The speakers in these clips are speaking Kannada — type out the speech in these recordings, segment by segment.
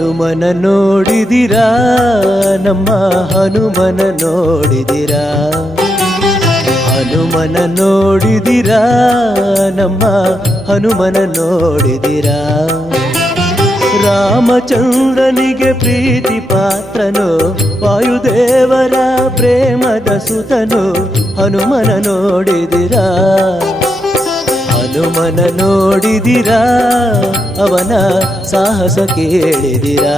ಹನುಮನ ನೋಡಿದಿರಾ ನಮ್ಮ ಹನುಮನ ನೋಡಿದಿರಾ ಹನುಮನ ನೋಡಿದಿರಾ ನಮ್ಮ ಹನುಮನ ನೋಡಿದಿರಾ ರಾಮಚಂದ್ರನಿಗೆ ಪ್ರೀತಿ ಪಾತ್ರನು ವಾಯುದೇವರ ಪ್ರೇಮದ ಸುತನು ಹನುಮನ ನೋಡಿದಿರಾ ಹನುಮನ ನೋಡಿದಿರಾ ಅವನ ಸಾಹಸ ಕೇಳಿದಿರಾ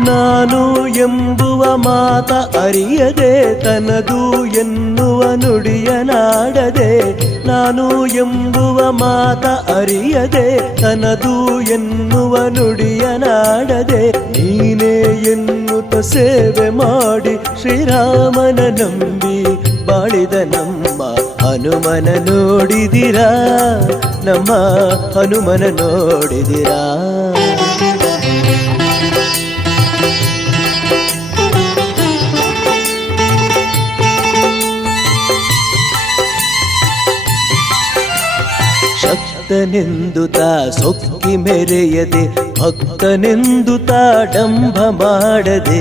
ನಾನು ಎಂಬುವ ಮಾತ ಅರಿಯದೆ ತನದು ಎನ್ನುವ ನುಡಿಯನಾಡದೆ ನಾನು ಎಂಬುವ ಮಾತ ಅರಿಯದೆ ತನದು ಎನ್ನುವ ನುಡಿಯನಾಡದೆ ನೀನೇ ಎನ್ನುತ್ತ ಸೇವೆ ಮಾಡಿ ಶ್ರೀರಾಮನ ನಂಬಿ ಬಾಳಿದ ನಮ್ಮ ಹನುಮನ ನೋಡಿದಿರಾ ನಮ್ಮ ಹನುಮನ ನೋಡಿದಿರಾ ಶಕ್ತನೆಂದು ತಾ ಸೊಕ್ಕಿ ಮೆರೆಯದೆ ಭಕ್ತನೆಂದು ತಾ ಡಂಭ ಮಾಡದೆ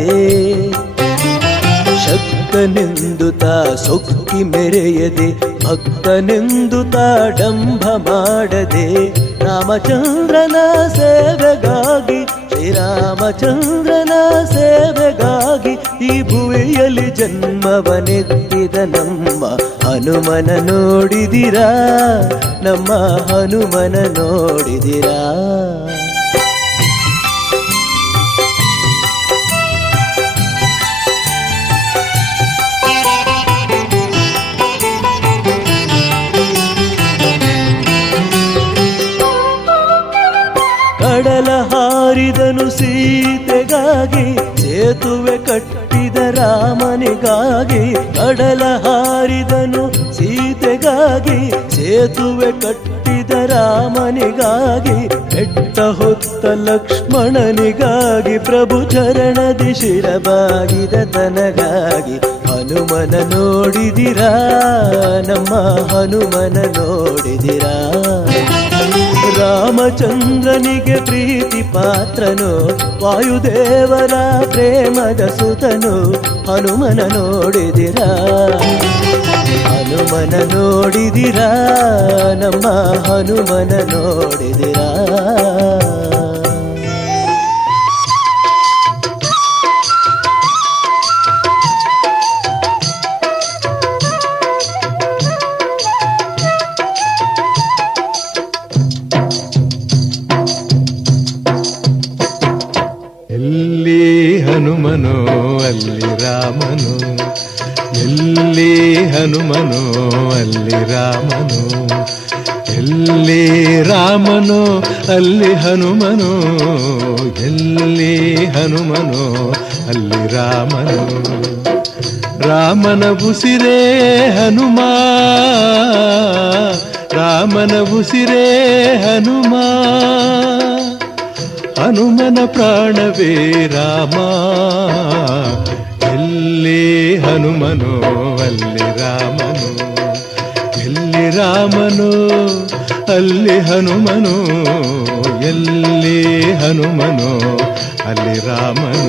ಶಕ್ತನೆಂದು ತಾ ಸೊಕ್ಕಿ ಮೆರೆಯದೆ ಭಕ್ತನೆಂದು ತಾ ಡಂಭ ಮಾಡದೆ ರಾಮಚಂದ್ರನ ಸೇವೆಗಾಗಿ ಶ್ರೀರಾಮಚಂದ್ರನ ಸೇವೆಗಾಗಿ ಈ ಭುವಿಯಲ್ಲಿ ಜನ್ಮವನೆತ್ತಿದ ನಮ್ಮ ಹನುಮನ ನೋಡಿದಿರಾ ನಮ್ಮ ಹನುಮನ ನೋಡಿದಿರಾ ಕಡಲ ಹಾರಿದನು ಸೀತೆಗಾಗಿ ಸೇತುವೆ ಕಟ್ಟಿದ ರಾಮನಿಗಾಗಿ ಕಡಲ ಹಾರಿದನು ಸೀತೆಗಾಗಿ ಸೇತುವೆ ಕಟ್ಟಿದ ರಾಮನಿಗಾಗಿ ಬೆಟ್ಟ ಹೊತ್ತ ಲಕ್ಷ್ಮಣನಿಗಾಗಿ ಪ್ರಭು ಚರಣದಿ ಶಿರಬಾಗಿದ ತನಗಾಗಿ ಹನುಮನ ನೋಡಿದಿರಾ ನಮ್ಮ ಹನುಮನ ನೋಡಿದಿರಾ ರಾಮಚಂದ್ರನಿಗೆ ಪ್ರೀತಿ ಪಾತ್ರನು ವಾಯುದೇವರ ಪ್ರೇಮದ ಸುತನು ಹನುಮನ ನೋಡಿದಿರಾ ಹನುಮನ ನೋಡಿದಿರಾ ನಮ್ಮ ಹನುಮನ ನೋಡಿದಿರಾ ಎಲ್ಲಿ ಹನುಮನೋ ಅಲ್ಲಿ ರಾಮನು ಎಲ್ಲಿ ಹನುಮನೋ ಅಲ್ಲಿ ರಾಮನು ಎಲ್ಲಿ ರಾಮನೋ ಅಲ್ಲಿ ಹನುಮನೋ ಎಲ್ಲಿ ಹನುಮನೋ ಅಲ್ಲಿ ರಾಮನು ರಾಮನ ಉಸಿರೇ ಹನುಮ ರಾಮನ ಉಸಿರೇ ಹನುಮ ಹನುಮನ ಪ್ರಾಣವೇ ರಾಮ ಎಲ್ಲಿ ಹನುಮನೋ ಅಲ್ಲಿ ರಾಮನು ಎಲ್ಲಿ ರಾಮನೋ ಅಲ್ಲಿ ಹನುಮನೋ ಎಲ್ಲಿ ಹನುಮನೋ ಅಲ್ಲಿ ರಾಮನು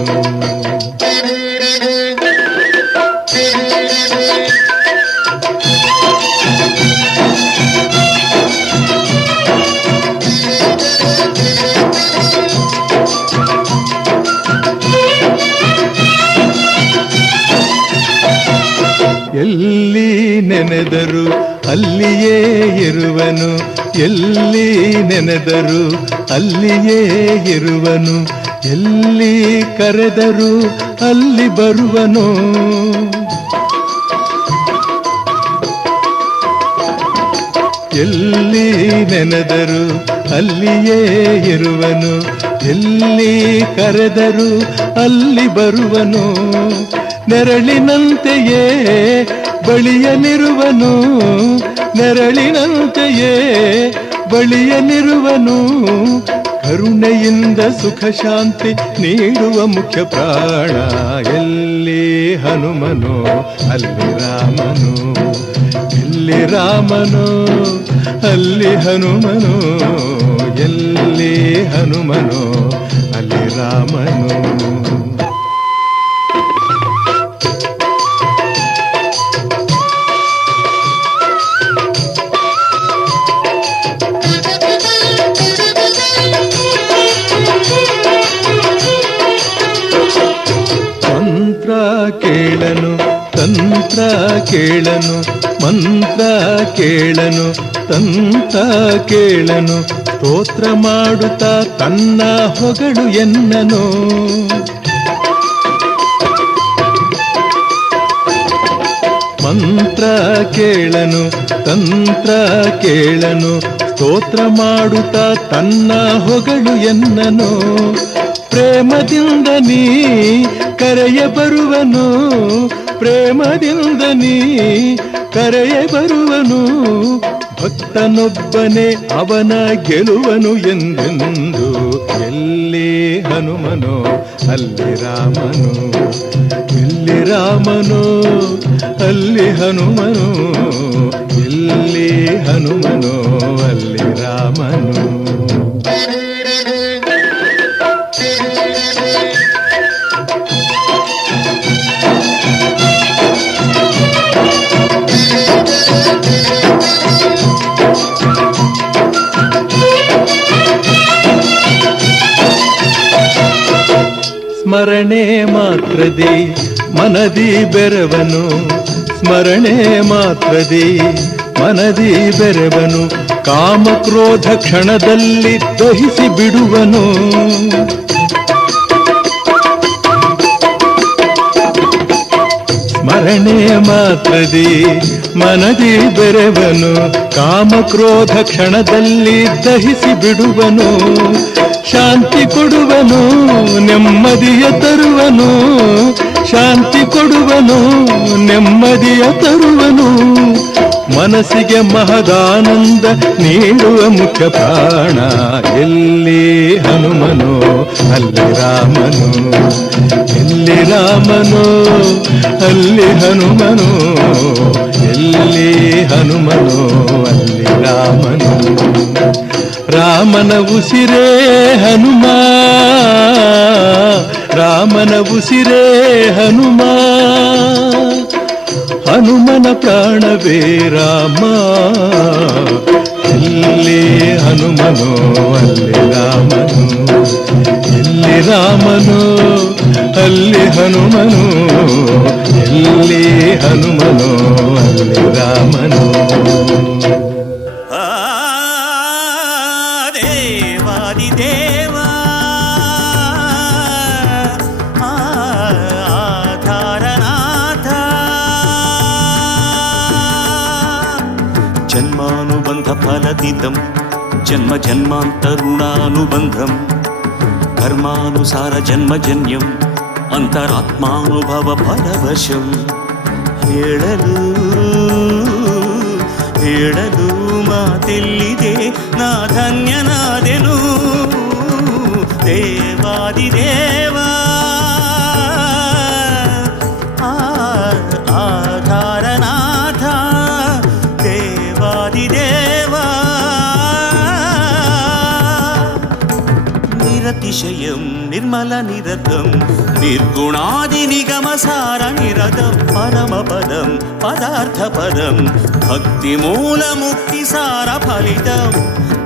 ಎಲ್ಲಿ ನೆನೆದರು ಅಲ್ಲಿಯೇ ಇರುವನು ಎಲ್ಲಿ ನೆನೆದರು ಅಲ್ಲಿಯೇ ಇರುವನು ಎಲ್ಲಿ ಕರೆದರು ಅಲ್ಲಿ ಬರುವನು ಎಲ್ಲಿ ನೆನೆದರು ಅಲ್ಲಿಯೇ ಇರುವನು ಎಲ್ಲಿ ಕರೆದರು ಅಲ್ಲಿ ಬರುವನು ನೆರಳಿನಂತೆಯೇ ಬಳಿಯನಿರುವನು ನೆರಳಿನಂತೆಯೇ ಬಳಿಯನಿರುವನು ಕರುಣೆಯಿಂದ ಸುಖ ಶಾಂತಿ ನೀಡುವ ಮುಖ್ಯ ಪ್ರಾಣ. ಎಲ್ಲಿ ಹನುಮನೋ ಅಲ್ಲಿ ರಾಮನು, ಎಲ್ಲಿ ರಾಮನೋ ಅಲ್ಲಿ ಹನುಮನೋ, ಎಲ್ಲಿ ಹನುಮನೋ ಅಲ್ಲಿ ರಾಮನು. ಮಂತ್ರ ಕೇಳನು ತಂತ್ರ ಕೇಳನು, ಮಂತ್ರ ಕೇಳನು ತಂತ್ರ ಕೇಳನು, ಸ್ತೋತ್ರ ಮಾಡುತ್ತಾ ತನ್ನ ಹೊಗಳು ಎನ್ನನು. ಮಂತ್ರ ಕೇಳನು ತಂತ್ರ ಕೇಳನು, ಸ್ತೋತ್ರ ಮಾಡುತ್ತಾ ತನ್ನ ಹೊಗಳು ಎನ್ನನು. ಪ್ರೇಮದಿಂದ ನೀ ಕರೆಯ ಬರುವನು, ಪ್ರೇಮದಿಂದ ನೀ ಕರೆಯ ಬರುವನು. ಭಕ್ತನೊಬ್ಬನೇ ಅವನ ಗೆಲುವನು ಎಂದೆಂದು. ಎಲ್ಲಿ ಹನುಮನೋ ಅಲ್ಲಿ ರಾಮನು, ಎಲ್ಲಿ ರಾಮನೋ ಅಲ್ಲಿ ಹನುಮನು, ಎಲ್ಲಿ ಹನುಮನೋ ಅಲ್ಲಿ ರಾಮನು. ಸ್ಮರಣೆ ಮಾತ್ರದಿ ಮನದಿ ಬೆರವನು, ಸ್ಮರಣೆ ಮಾತ್ರದಿ ಮನದಿ ಬೆರವನು. ಕಾಮಕ್ರೋಧ ಕ್ಷಣದಲ್ಲಿ ದಹಿಸಿ ಬಿಡುವನು. ಸ್ಮರಣೆ ಮಾತ್ರದಿ ಮನದಿ ಬೆರವನು, ಕಾಮಕ್ರೋಧ ಕ್ಷಣದಲ್ಲಿ ದಹಿಸಿ ಬಿಡುವನು. ಶಾಂತಿ ಕೊಡುವನು ನೆಮ್ಮದಿಯ ತರುವನು, ಶಾಂತಿ ಕೊಡುವನು ನೆಮ್ಮದಿಯ ತರುವನು. ಮನಸ್ಸಿಗೆ ಮಹದಾನಂದ ನೀಡುವ ಮುಖ್ಯ ಪ್ರಾಣ. ಎಲ್ಲಿ ಹನುಮನೋ ಅಲ್ಲಿ ರಾಮನು, ಎಲ್ಲಿ ರಾಮನೋ ಅಲ್ಲಿ ಹನುಮನು, ಎಲ್ಲಿ ಹನುಮನೋ ಅಲ್ಲಿ ರಾಮನು. ರಾಮನ ಉಸಿರೇ ಹನುಮ, ರಾಮನ ಉಸಿರೇ ಹನುಮ, ಹನುಮನ ಪ್ರಾಣವೇ ರಾಮ. ಎಲ್ಲಿ ಹನುಮನೋ ಅಲ್ಲಿ ರಾಮನು, ಎಲ್ಲಿ ರಾಮನೋ ಅಲ್ಲಿ ಹನುಮನು, ಎಲ್ಲಿ ಹನುಮನೋ ಅಲ್ಲಿ ರಾಮನು. ಜನ್ಮಾನುಬಂಧ ಫಲದಿದಂ ಜನ್ಮ ಜನ್ಮಾಂತರುಣಾನುಬಂಧಂ, ಕರ್ಮಾನುಸಾರ ಜನ್ಮಜನ್ಯಂ ಅಂತರಾತ್ಮಾನುಭವ ಫಲವಶಂ. ಹೇಳಲು ಹೇಳಲು ಮಾತೆಲ್ಲಿದೆ, ನಾ ಧನ್ಯನಾದೆನು ದೇವಾದಿದೇವ. ಆಧಾರನಾಥ ದೇವಾದಿದೇವ. ನಿರತಿಶಯಂ ನಿರ್ಮಲ ನಿರತಂ ನಿರ್ಗುಣಾದಿ ನಿಗಮ ಸಾರ ನಿರತಂ ಪರಮಪದಂ ಪದಾರ್ಥಪದಂ ಭಕ್ತಿ ಮೂಲ ಮುಕ್ತಿ ಸಾರ ಫಲಿತಂ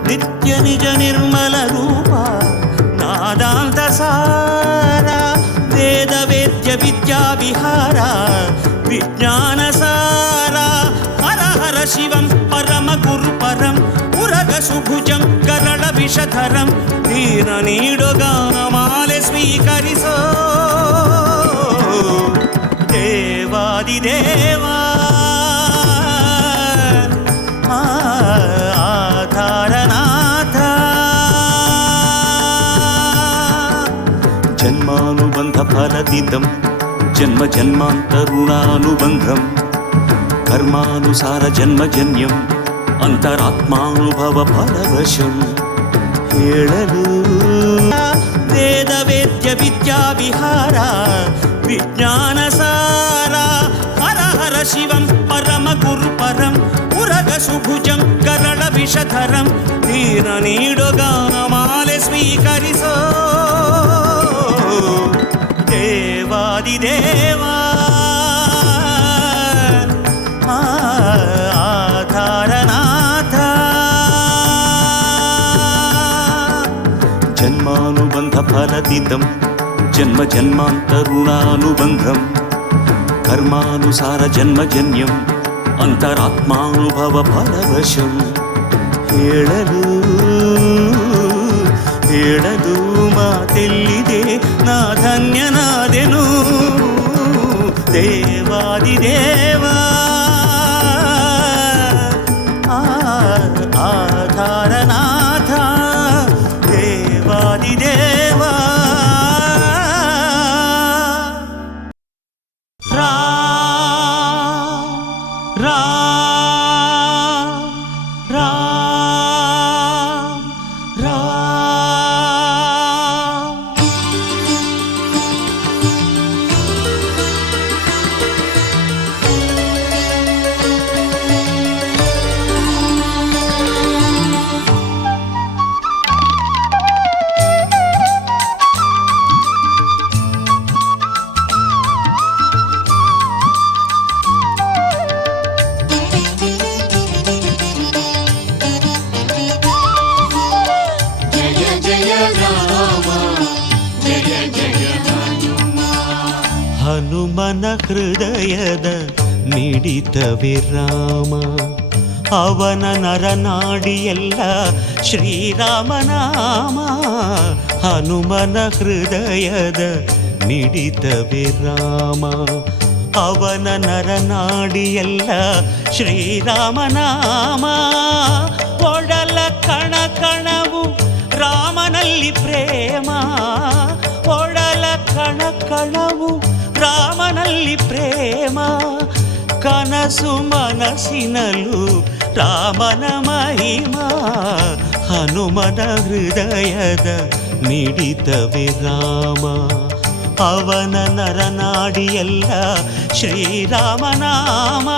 ನಿತ್ಯ ನಿಜ ನಿರ್ಮಲ ರೂಪ ನಾದಾಂತ ಸಾರ ವೇದ ವೇದ್ಯ ವಿದ್ಯಾ ವಿಹಾರ ವಿಜ್ಞಾನ ಸಾರ. ಹರ ಹರ ಶಿವಂ ಪರಮ ಗುರು ಪರಂ ಉರಗ ಸುಭುಜಂ ಕರಳ ವಿಷಧರಂ ದೀನ ನೀಡೋ ಗಾನಮಾಲೆ ಸ್ವೀಕರಿಸೋ ದೇವಾದಿದೇವ. ಆಧಾರನಾಥ ಜನ್ಮಾನುಬಂಧ ಫಲದಿದಂ ಜನ್ಮ ಜನ್ಮಾಂತರುಣಾನುಬಂಧಂ, ಕರ್ಮಾನುಸಾರ ಜನ್ಮಜನ್ಯಂ ಅಂತರಾತ್ಮಾನುಭವ ಫಲವಶಂ. ಹೇಳಲು ವೇದ ವೇದ್ಯ ವಿದ್ಯಾ ವಿಹಾರ ವಿಜ್ಞಾನ ಸಾರ ಹರ ಹರ ಶಿವಂ ಪರಮ ಗುರು ಪರಂ ಉರಗ ಸುಭುಜಂ ಕರಳ ವಿಷಧರಂ ದೀನ ನೀಡೋ ಗಾನಮಾಲೆ ಸ್ವೀಕರಿಸೋ ದೇವಾದಿದೇವಾ ಆಧಾರನಾಥ ಜನ್ಮಾನುಬಂಧ ಫಲದಿದಂ ಜನ್ಮ ಜನ್ಮಾಂತರುಣಾನುಬಂಧಂ ಕರ್ಮಾನುಸಾರ ಜನ್ಮಜನ್ಯಂ ಅಂತರಾತ್ಮಾನುಭವ ಫಲವಶಂ ಹೇಳಲು ಮಾತೆಲ್ಲಿದೆ ನಾ ಧನ್ಯನಾದೆನು ದೇವಾದಿದೇವಾ ಆಧಾರನಾಥ ದೇವಾದಿದೇವಾ ಹನುಮನ ಹೃದಯದ ಮಿಡಿತವೇ ರಾಮ ಅವನ ನರನಾಡಿಯೆಲ್ಲ ಶ್ರೀರಾಮನಾಮ ಹನುಮನ ಹೃದಯದ ಮಿಡಿತವೇ ರಾಮ ಅವನ ನರನಾಡಿಯೆಲ್ಲ ಶ್ರೀರಾಮನಾಮ ಒಡಲ ಕಣ ಕಣವು ರಾಮನಲ್ಲಿ ಪ್ರೇಮ ಒಡಲ ಕಣ ಕಣವು ರಾಮನಲ್ಲಿ ಪ್ರೇಮ ಕನಸು ಮನಸ್ಸಿನಲ್ಲೂ ರಾಮನ ಮಹಿಮಾ ಹನುಮನ ಹೃದಯದ ಮಿಡಿತವೇ ರಾಮ ಅವನ ನರನಾಡಿಯೆಲ್ಲ ಶ್ರೀರಾಮನಾಮ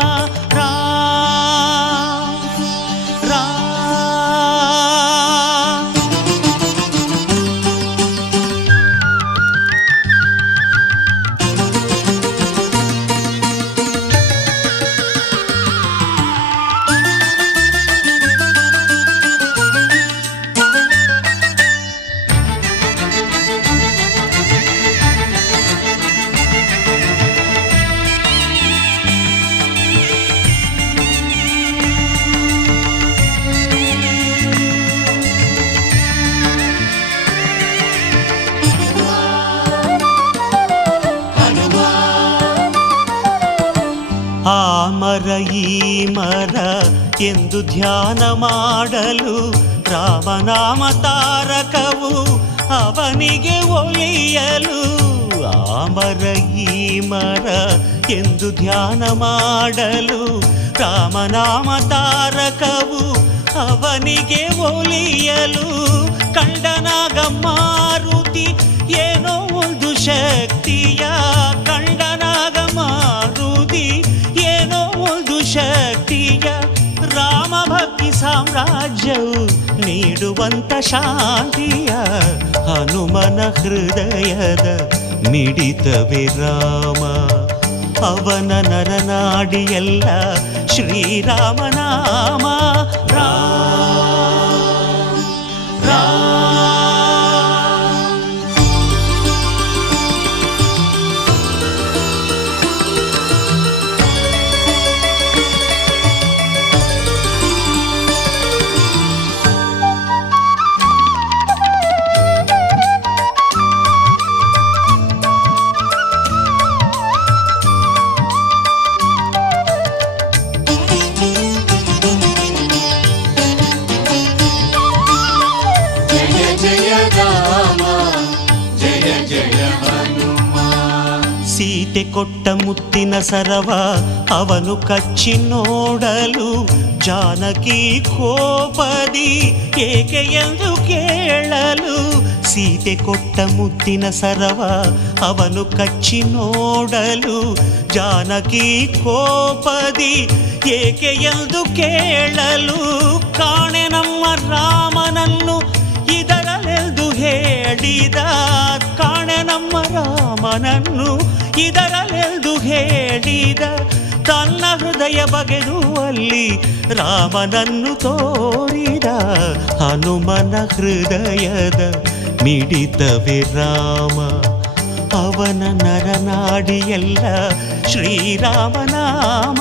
ಆ ಮರ ಈ ಮರ ಎಂದು ಧ್ಯಾನ ಮಾಡಲು ರಾಮನಾಮ ತಾರಕವು ಅವನಿಗೆ ಒಲಿಯಲು ಆ ಮರ ಈ ಮರ ಎಂದು ಧ್ಯಾನ ಮಾಡಲು ರಾಮನಾಮ ತಾರಕವು ಅವನಿಗೆ ಒಲಿಯಲು ಕಂಡನಾಗ ಮಾರುತಿ ಏನೋ ಒಂದು ಶಕ್ತಿಯ ಕಂಡನಾಗ ಮಾರುತಿ ಏನೋ ಒಂದು ಶಕ್ತಿಯ ರಾಮ ಭಕ್ತಿ ಸಾಮ್ರಾಜ್ಯವು ನೀಡುವಂತ ಶಾಂತಿಯ ಹನುಮನ ಹೃದಯದ ಮಿಡಿತವೇ ರಾಮ ಅವನ ನರನಾಡಿಯೆಲ್ಲ ಶ್ರೀರಾಮನಾಮ ಸೀತೆ ಕೊಟ್ಟ ಮುತ್ತಿನ ಸರವ ಅವನು ಕಚ್ಚಿ ನೋಡಲು ಜಾನಕಿ ಕೋಪದಿ ಏಕೆ ಎಂದು ಕೇಳಲು. ಸೀತೆ ಕೊಟ್ಟ ಮುತ್ತಿನ ಸರವ ಅವನು ಕಚ್ಚಿ ನೋಡಲು ಜಾನಕಿ ಕೋಪದಿ ಏಕೆ ಎಂದು ಕೇಳಲು. ಕಾಣೆ ನಮ್ಮ ರಾಮನನ್ನು ಇದರಲೆಂದು ಹೇಳಿದ, ಕಾಣೆ ನಮ್ಮ ರಾಮನನ್ನು ಇದರಲೆಂದು ಹೇಳಿದ. ತನ್ನ ಹೃದಯ ಬಗೆದು ಅಲ್ಲಿ ರಾಮನನ್ನು ತೋರಿದ. ಹನುಮನ ಹೃದಯದ ಮಿಡಿತವೇ ರಾಮ, ಅವನ ನರನಾಡಿಯೆಲ್ಲ ಶ್ರೀರಾಮನಾಮ.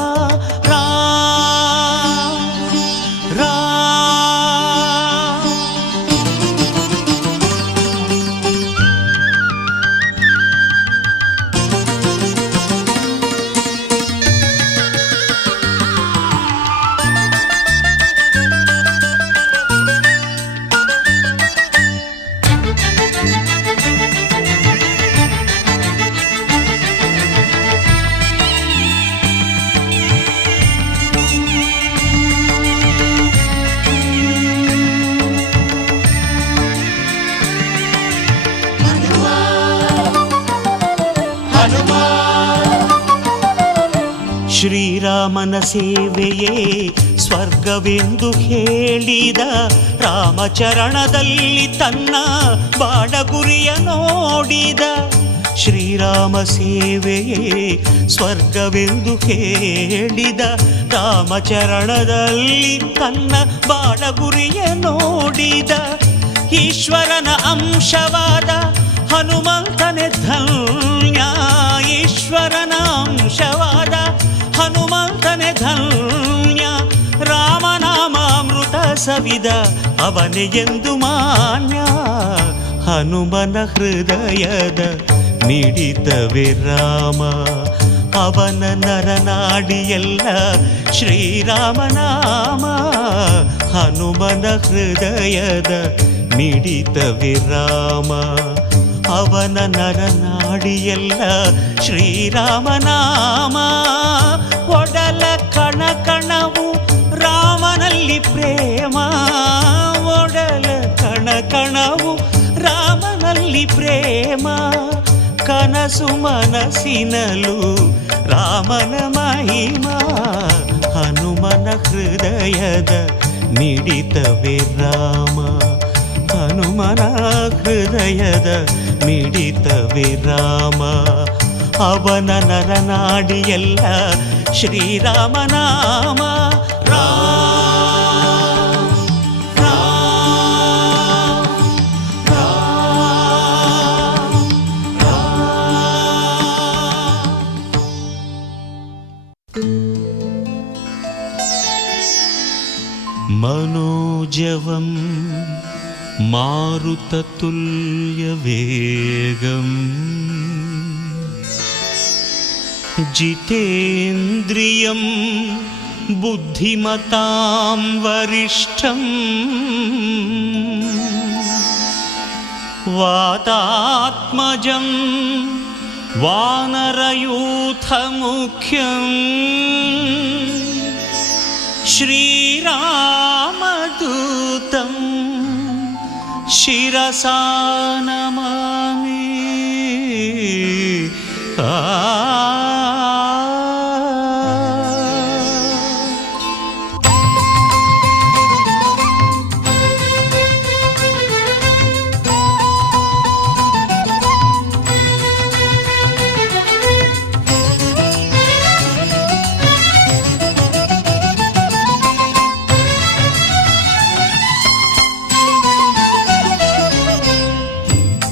ರಾಮ ರಾಮ ಶ್ರೀರಾಮನ ಸೇವೆಯೇ ಸ್ವರ್ಗವೆಂದು ಹೇಳಿದ. ರಾಮಚರಣದಲ್ಲಿ ತನ್ನ ಬಾಡಗುರಿಯ ನೋಡಿದ. ಶ್ರೀರಾಮ ಸೇವೆಯೇ ಸ್ವರ್ಗವೆಂದು ಹೇಳಿದ. ರಾಮಚರಣದಲ್ಲಿ ತನ್ನ ಬಾಡಗುರಿಯ ನೋಡಿದ. ಈಶ್ವರನ ಅಂಶವಾದ ಹನುಮಂತನೇ ಧನ್ಯ, ಈಶ್ವರನ ಅಂಶವಾದ ಹನುಮಂತನೇ ಧನ್ಯ. ರಾಮನಾಮಾಮೃತ ಸವಿದ ಅವನೇ ಎಂದು ಮಾನ್ಯ. ಹನುಮನ ಹೃದಯದ ಮಿಡಿತವೇ ರಾಮ, ಅವನ ನರನಾಡಿಯೆಲ್ಲ ಶ್ರೀರಾಮನಾಮ. ಹನುಮನ ಹೃದಯದ ಮಿಡಿತವೇ ರಾಮ, ಅವನ ನರನಾಡಿಯೆಲ್ಲ ಶ್ರೀರಾಮನಾಮ. ಒಡಲ ಕಣಕಣವು ರಾಮನಲ್ಲಿ ಪ್ರೇಮ, ಒಡಲ ಕಣಕಣವು ರಾಮನಲ್ಲಿ ಪ್ರೇಮ. ಕನಸು ಮನಸ್ಸಿನಲು ರಾಮನ ಮಹಿಮಾ. ಹನುಮನ ಹೃದಯದ ಮಿಡಿತವೇ ರಾಮ, ಹನುಮನ ಹೃದಯದ ಮಿಡಿತವೇ ರಾಮ. ಅವನ ನರನಾಡಿಯೆಲ್ಲ ಶ್ರೀರಾಮನಾಮ. मनोजवं मारुततुल्यवेगं जितेन्द्रियं बुद्धिमतां वरिष्ठं वातात्मजं वानरयूथमुख्यं श्रीरामदूतं शिरसा नमामि।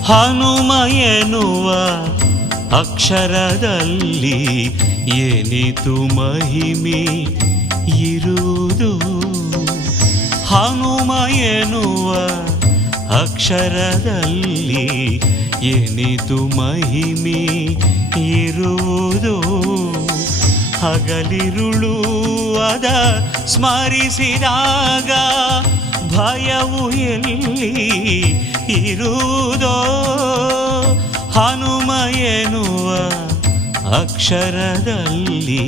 ಹನುಮ ಎನ್ನುವ ಅಕ್ಷರದಲ್ಲಿ ಏನಿತು ಮಹಿಮೆ ಇರುವುದು. ಹನುಮ ಎನ್ನುವ ಅಕ್ಷರದಲ್ಲಿ ಏನಿತು ಮಹಿಮೆ ಇರುವುದು. ಹಗಲಿರುಳು ಅದ ಸ್ಮರಿಸಿದಾಗ ಭಯವು ಎಲ್ಲಿ ಇರುವುದೋ. ಹನುಮ ಎನ್ನುವ ಅಕ್ಷರದಲ್ಲಿ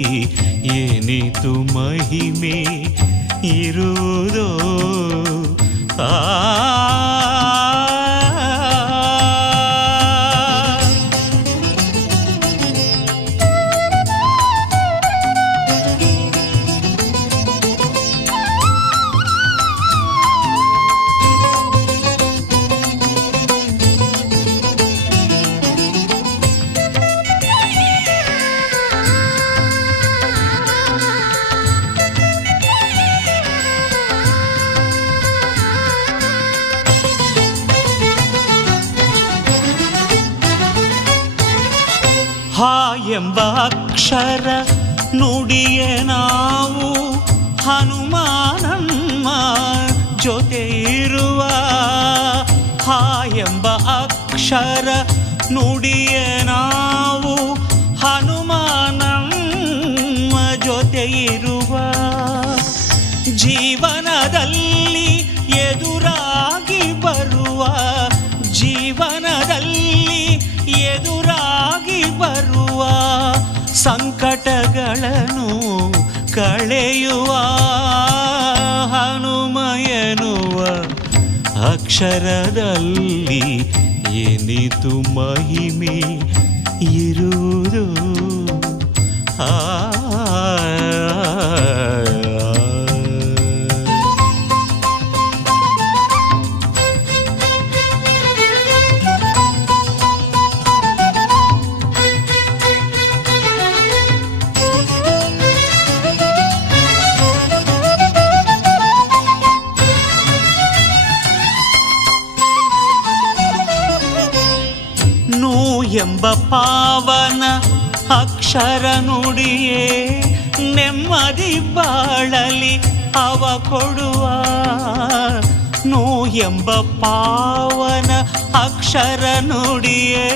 ಏನಿತು ಮಹಿಮೆ ಇರುವುದೋ ಆ ಹ ಎಂಬ ಅಕ್ಷರ ನುಡಿಯೇ ನಾವು ಹನುಮಾನಮ್ಮ ಜೊತೆ ಇರುವ ಹ ಎಂಬ ಅಕ್ಷರ ನುಡಿಯೇ ನಾವು ಹನುಮಾನಮ್ಮ ಜೊತೆ ಇರುವ ಜೀವನದಲ್ಲಿ ಎದುರಾಗಿ ಬರುವ ಜೀವನದಲ್ಲಿ ಎದುರಾಗಿ ಬರುವ ಸಂಕಟಗಳನ್ನು ಕಳೆಯುವ ಹನುಮ ಎನ್ನುವ ಅಕ್ಷರದಲ್ಲಿ ಏನಿತು ಮಹಿಮೆ ಇರುವುದು ಆ ಎಂಬ ಪಾವನ ಅಕ್ಷರ ನುಡಿಯೇ ನೆಮ್ಮದಿ ಬಾಳಲಿ ಅವ ಕೊಡುವ ನೋ ಎಂಬ ಪಾವನ ಅಕ್ಷರ ನುಡಿಯೇ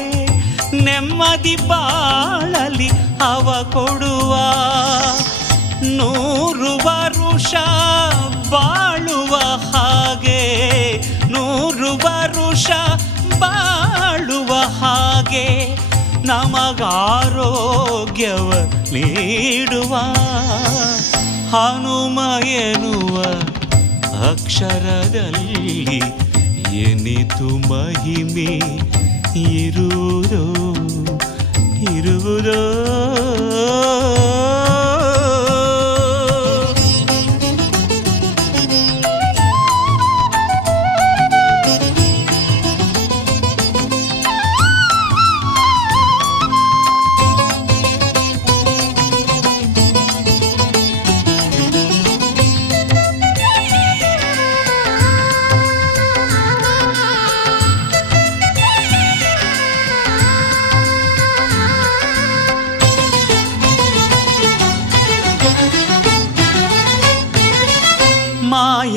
ನೆಮ್ಮದಿ ಬಾಳಲಿ ಅವ ಕೊಡುವ 100 ವರುಷ ಬಾಳುವ ಹಾಗೆ 100 ವರುಷ ಬಾಳುವ ಹಾಗೆ ನಮಗಾರೋಗ್ಯವ ನೀಡುವ ಹನುಮ ಎನ್ನುವ ಅಕ್ಷರದಲ್ಲಿ ಏನಿತು ಮಹಿಮೆ ಇರುವುದೋ ಇರುವುದೋ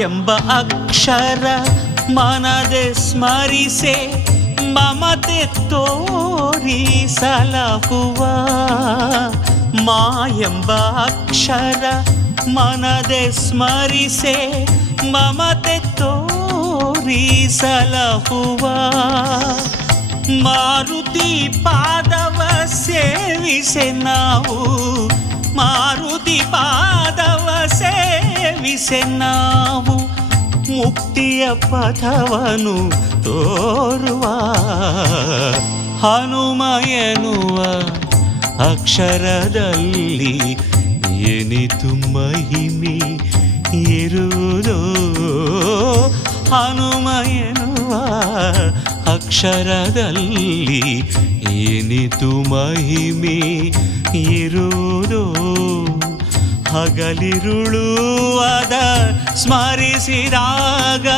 ಎಂಬ ಅಕ್ಷರ ಮನದೆ ಸ್ಮರಿಸೆ ಮಮತೆ ತೋರಿಸಲಹುವ ಮಾ ಎಂಬ ಅಕ್ಷರ ಮನದೆ ಸ್ಮರಿಸೆ ಮಮತೆ ತೋರಿಸಲಹುವ ಮಾರುತಿ ಪಾದವ ಸೇವಿಸೆ ನಾವು ಮಾರುತಿ ಪಾದವ ಸೇವಿಸೆ ನಾವು ಮುಕ್ತಿಯ ಪಥವನ್ನು ತೋರುವ ಹನುಮ ಎನ್ನುವ ಅಕ್ಷರದಲ್ಲಿ ಏನಿತು ಮಹಿಮೆ ಇರುವುದೋ ಹನುಮ ಎನ್ನುವ ಅಕ್ಷರದಲ್ಲಿ ಏನಿತು ಮಹಿಮೆ ಇರುವುದೋ ಹಗಲಿರುಳು ಅದ ಸ್ಮರಿಸಿದಾಗ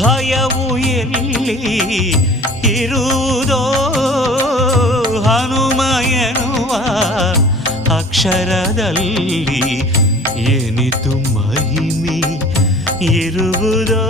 ಭಯವು ಎಲ್ಲಿ ಇರುವುದೋ ಹನುಮ ಎನ್ನುವ ಅಕ್ಷರದಲ್ಲಿ ಏನಿತು ಮಹಿಮೆ ಇರುವುದೋ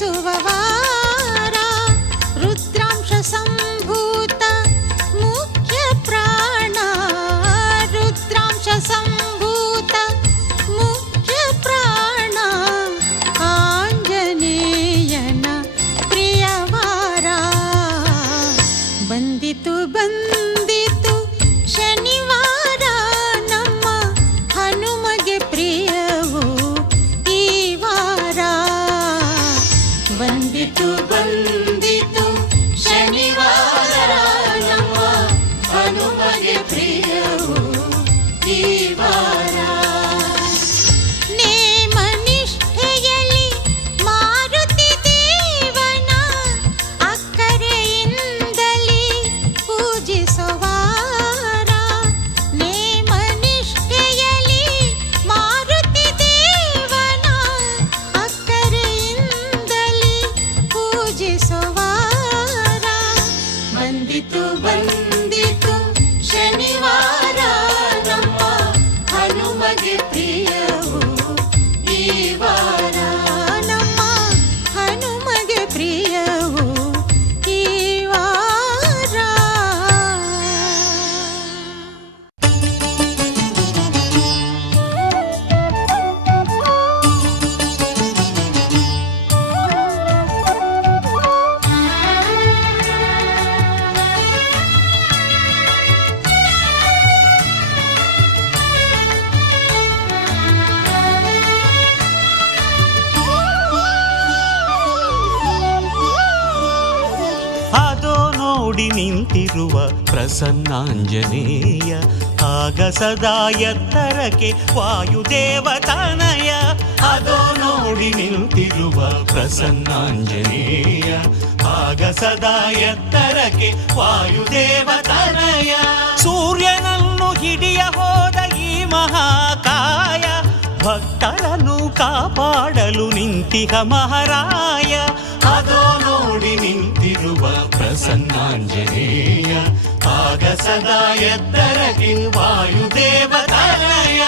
ವಾರ ರುದ್ರಾಂಶ ಸಂಭೂತ ಮುಖ್ಯ ಪ್ರಾಣ ರುದ್ರಾಂಶ ಸಂಭೂತ ಮುಖ್ಯ ಪ್ರಾಣ ಆಂಜನೇಯನ ಪ್ರಿಯವಾರ ಬಂದಿತು ಬಂದಿತು ಶನಿವಾರ ನಮ್ಮ ಹನುಮಗೆ ಪ್ರಿಯವು ಈ ವಾರ ಬಂದಿತು ಬಂದಿತು ಶನಿವಾರ ನಮ್ಮ ಹನುಮಗೆ ಪ್ರಿಯವು ಈ ವಾರ ನೇಮನಿಷ್ಠೆಯಲ್ಲಿ ಮಾರುತಿ ದೇವನ ಅಕ್ಕರೆಯಿಂದಲೇ ಪೂಜಿಸುವಾರ ನೇಮನಿಷ್ಠೆಯಲ್ಲಿ ಮಾರುತಿ ದೇವನ ಅಕ್ಕರೆಯಿಂದಲೇ ಪೂಜಿಸುವಾರ ಬಂದಿತು ಬಂದಿತು ಶನಿವಾರ ನಮ್ಮ ಹನುಮಗೆ ಪ್ರಿಯವು ಈ ವಾರ ನಮ್ಮ ಹನುಮಗೆ ಪ್ರಿಯವು ಈ ವಾರ ಅದೋ ನೋಡಿ ನಿಂತಿರುವ ಪ್ರಸನ್ನಾಂಜನೇಯ ಆಗ ಸದಾ ಎತ್ತರಕ್ಕೆ ವಾಯುದೇವತನಯ ಅದೋ ನೋಡಿ ನಿಂತಿರುವ ಪ್ರಸನ್ನಾಂಜನೇಯ ಆಗ ಸದಾ ಎತ್ತರಕ್ಕೆ ವಾಯುದೇವತನಯ ಸೂರ್ಯನನ್ನು ಹಿಡಿಯ ಹೋದ ಈ ಮಹಾಕಾಯ ಭಕ್ತರನ್ನು ಕಾಪಾಡಲು ನಿಂತಿಹ ಮಹಾರಾಯ ಅದೋ ನೋಡಿ ನಿಂತಿರುವ ಪ್ರಸನ್ನಾಂಜನೇಯ ಆಗ ಸದಾ ಎತ್ತರಕ್ಕೆ ವಾಯುದೇವತನಯ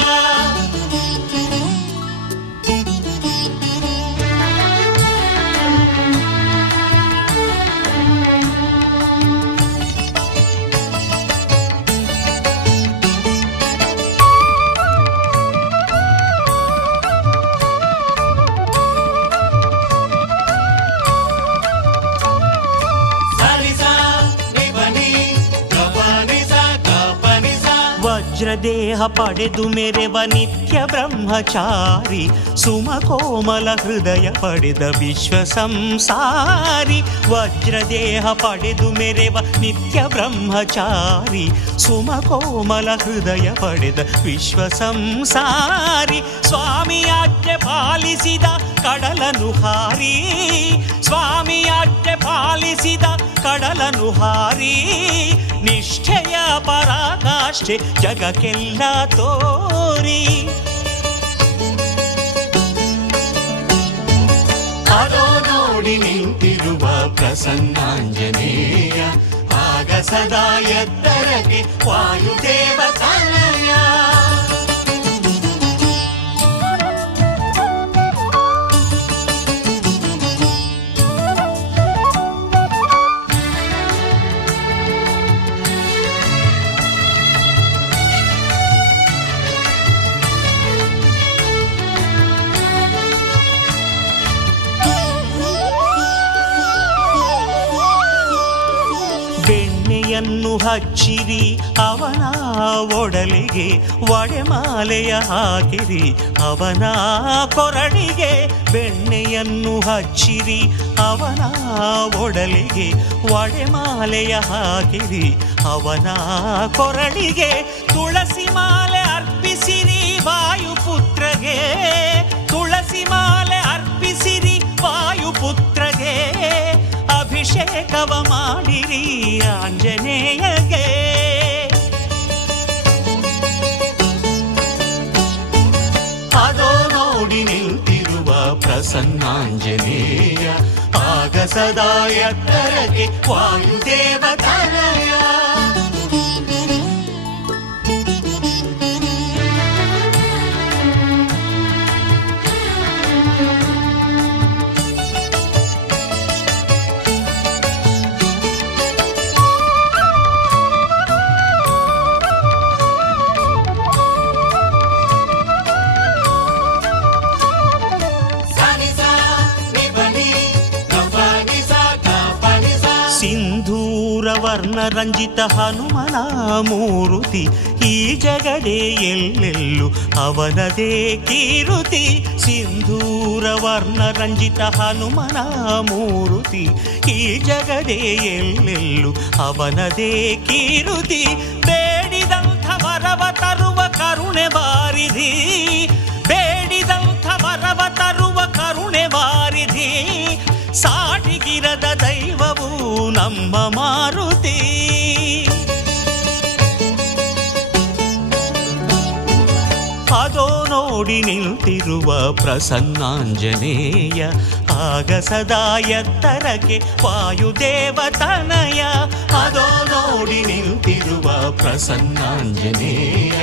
ವಜ್ರದೇಹ ಪಡೆದು ಮೆರೆವ ನಿತ್ಯ ಬ್ರಹ್ಮಚಾರಿ ಸುಮಕೋಮಲ ಹೃದಯ ಪಡೆದ ವಿಶ್ವ ಸಂಸಾರಿ ವಜ್ರದೇಹ ಪಡೆದು ಮೆರೆವ ನಿತ್ಯ ಬ್ರಹ್ಮಚಾರಿ ಸುಮಕೋಮಲ ಹೃದಯ ಪಡೆದ ವಿಶ್ವ ಸಂಸಾರಿ ಸ್ವಾಮಿಯಾಜ್ಞೆ ಪಾಲಿಸಿದ ಕಡಲನು ಹಾರಿ ಸ್ವಾಮಿಯಾಜ್ಞೆ ಪಾಲಿಸಿದ ಕಡಲನು ಹಾರಿ ನಿಷ್ಠೆಯ ಪರಾಕಾಷ್ಠೆ ಜಗಕ್ಕೆಲ್ಲ ತೋರಿ ಅದೋ ನೋಡಿ ನಿಂತಿರುವ ಪ್ರಸನ್ನಾಂಜನೇಯ ಆಗ ಸದಾ ಎತ್ತರಕ್ಕೆ ವಾಯುದೇವತನಯ ಬೆಣ್ಣೆಯನ್ನು ಹಚ್ಚಿರಿ ಅವನ ಒಡಲಿಗೆ ಒಡೆಮಾಲೆಯ ಹಾಕಿರಿ ಅವನ ಕೊರಳಿಗೆ ಬೆಣ್ಣೆಯನ್ನು ಹಚ್ಚಿರಿ ಅವನ ಒಡಲಿಗೆ ಒಡೆಮಾಲೆಯ ಹಾಕಿರಿ ಅವನ ಕೊರಳಿಗೆ ತುಳಸಿ ಮಾಲೆ ಅರ್ಪಿಸಿರಿ ವಾಯುಪುತ್ರಗೆ ತುಳಸಿ ಮಾಲೆ ಅರ್ಪಿಸಿರಿ ವಾಯುಪುತ್ರಗೆ ಅಭಿಷೇಕವ ಮಾಡಿರಿ ಆಂಜನೇಯಗೆ ಅದೋ ನೋಡಿ ನಿಂತಿರುವ ಪ್ರಸನ್ನಾಂಜನೇಯ ಆಗ ಸದಾ ಎತ್ತರಕ್ಕೆ ವಾಯುದೇವತನಯ ವರ್ಣರಂಜಿತ ಹನುಮನ ಮೂರುತಿ, ಈ ಜಗಡೆ ಎಲ್ಲೆಲ್ಲೂ ಅವನದೇ ಕೀರುತಿ. ಸಿಂಧೂರ ವರ್ಣರಂಜಿತ ಹನುಮನ ಮೂರುತಿ, ಈ ಜಗಡೆ ಎಲ್ಲೆಲ್ಲೂ ಅವನದೇ ಕೀರುತಿ. ಬೇಡಿದಂಥ ವರವ ತರುವ ಕರುಣೆ ಬಾರಿಧಿ, ಬೇಡಿದಂಥ ವರವ ತರುವ ಕರುಣೆ ಬಾರಿಧಿ. ಸಾಟಿಗಿರದ ದೈವವು ನಮ್ಮ ಮಾರುತಿ. ಅದೋ ನೋಡಿ ನಿಂತಿರುವ ಪ್ರಸನ್ನಾಂಜನೇಯ, ಆಗ ಸದಾ ಎತ್ತರಕ್ಕೆ ವಾಯುದೇವತನಯ. ಅದೋ ನೋಡಿ ನಿಂತಿರುವ ಪ್ರಸನ್ನಾಂಜನೇಯ,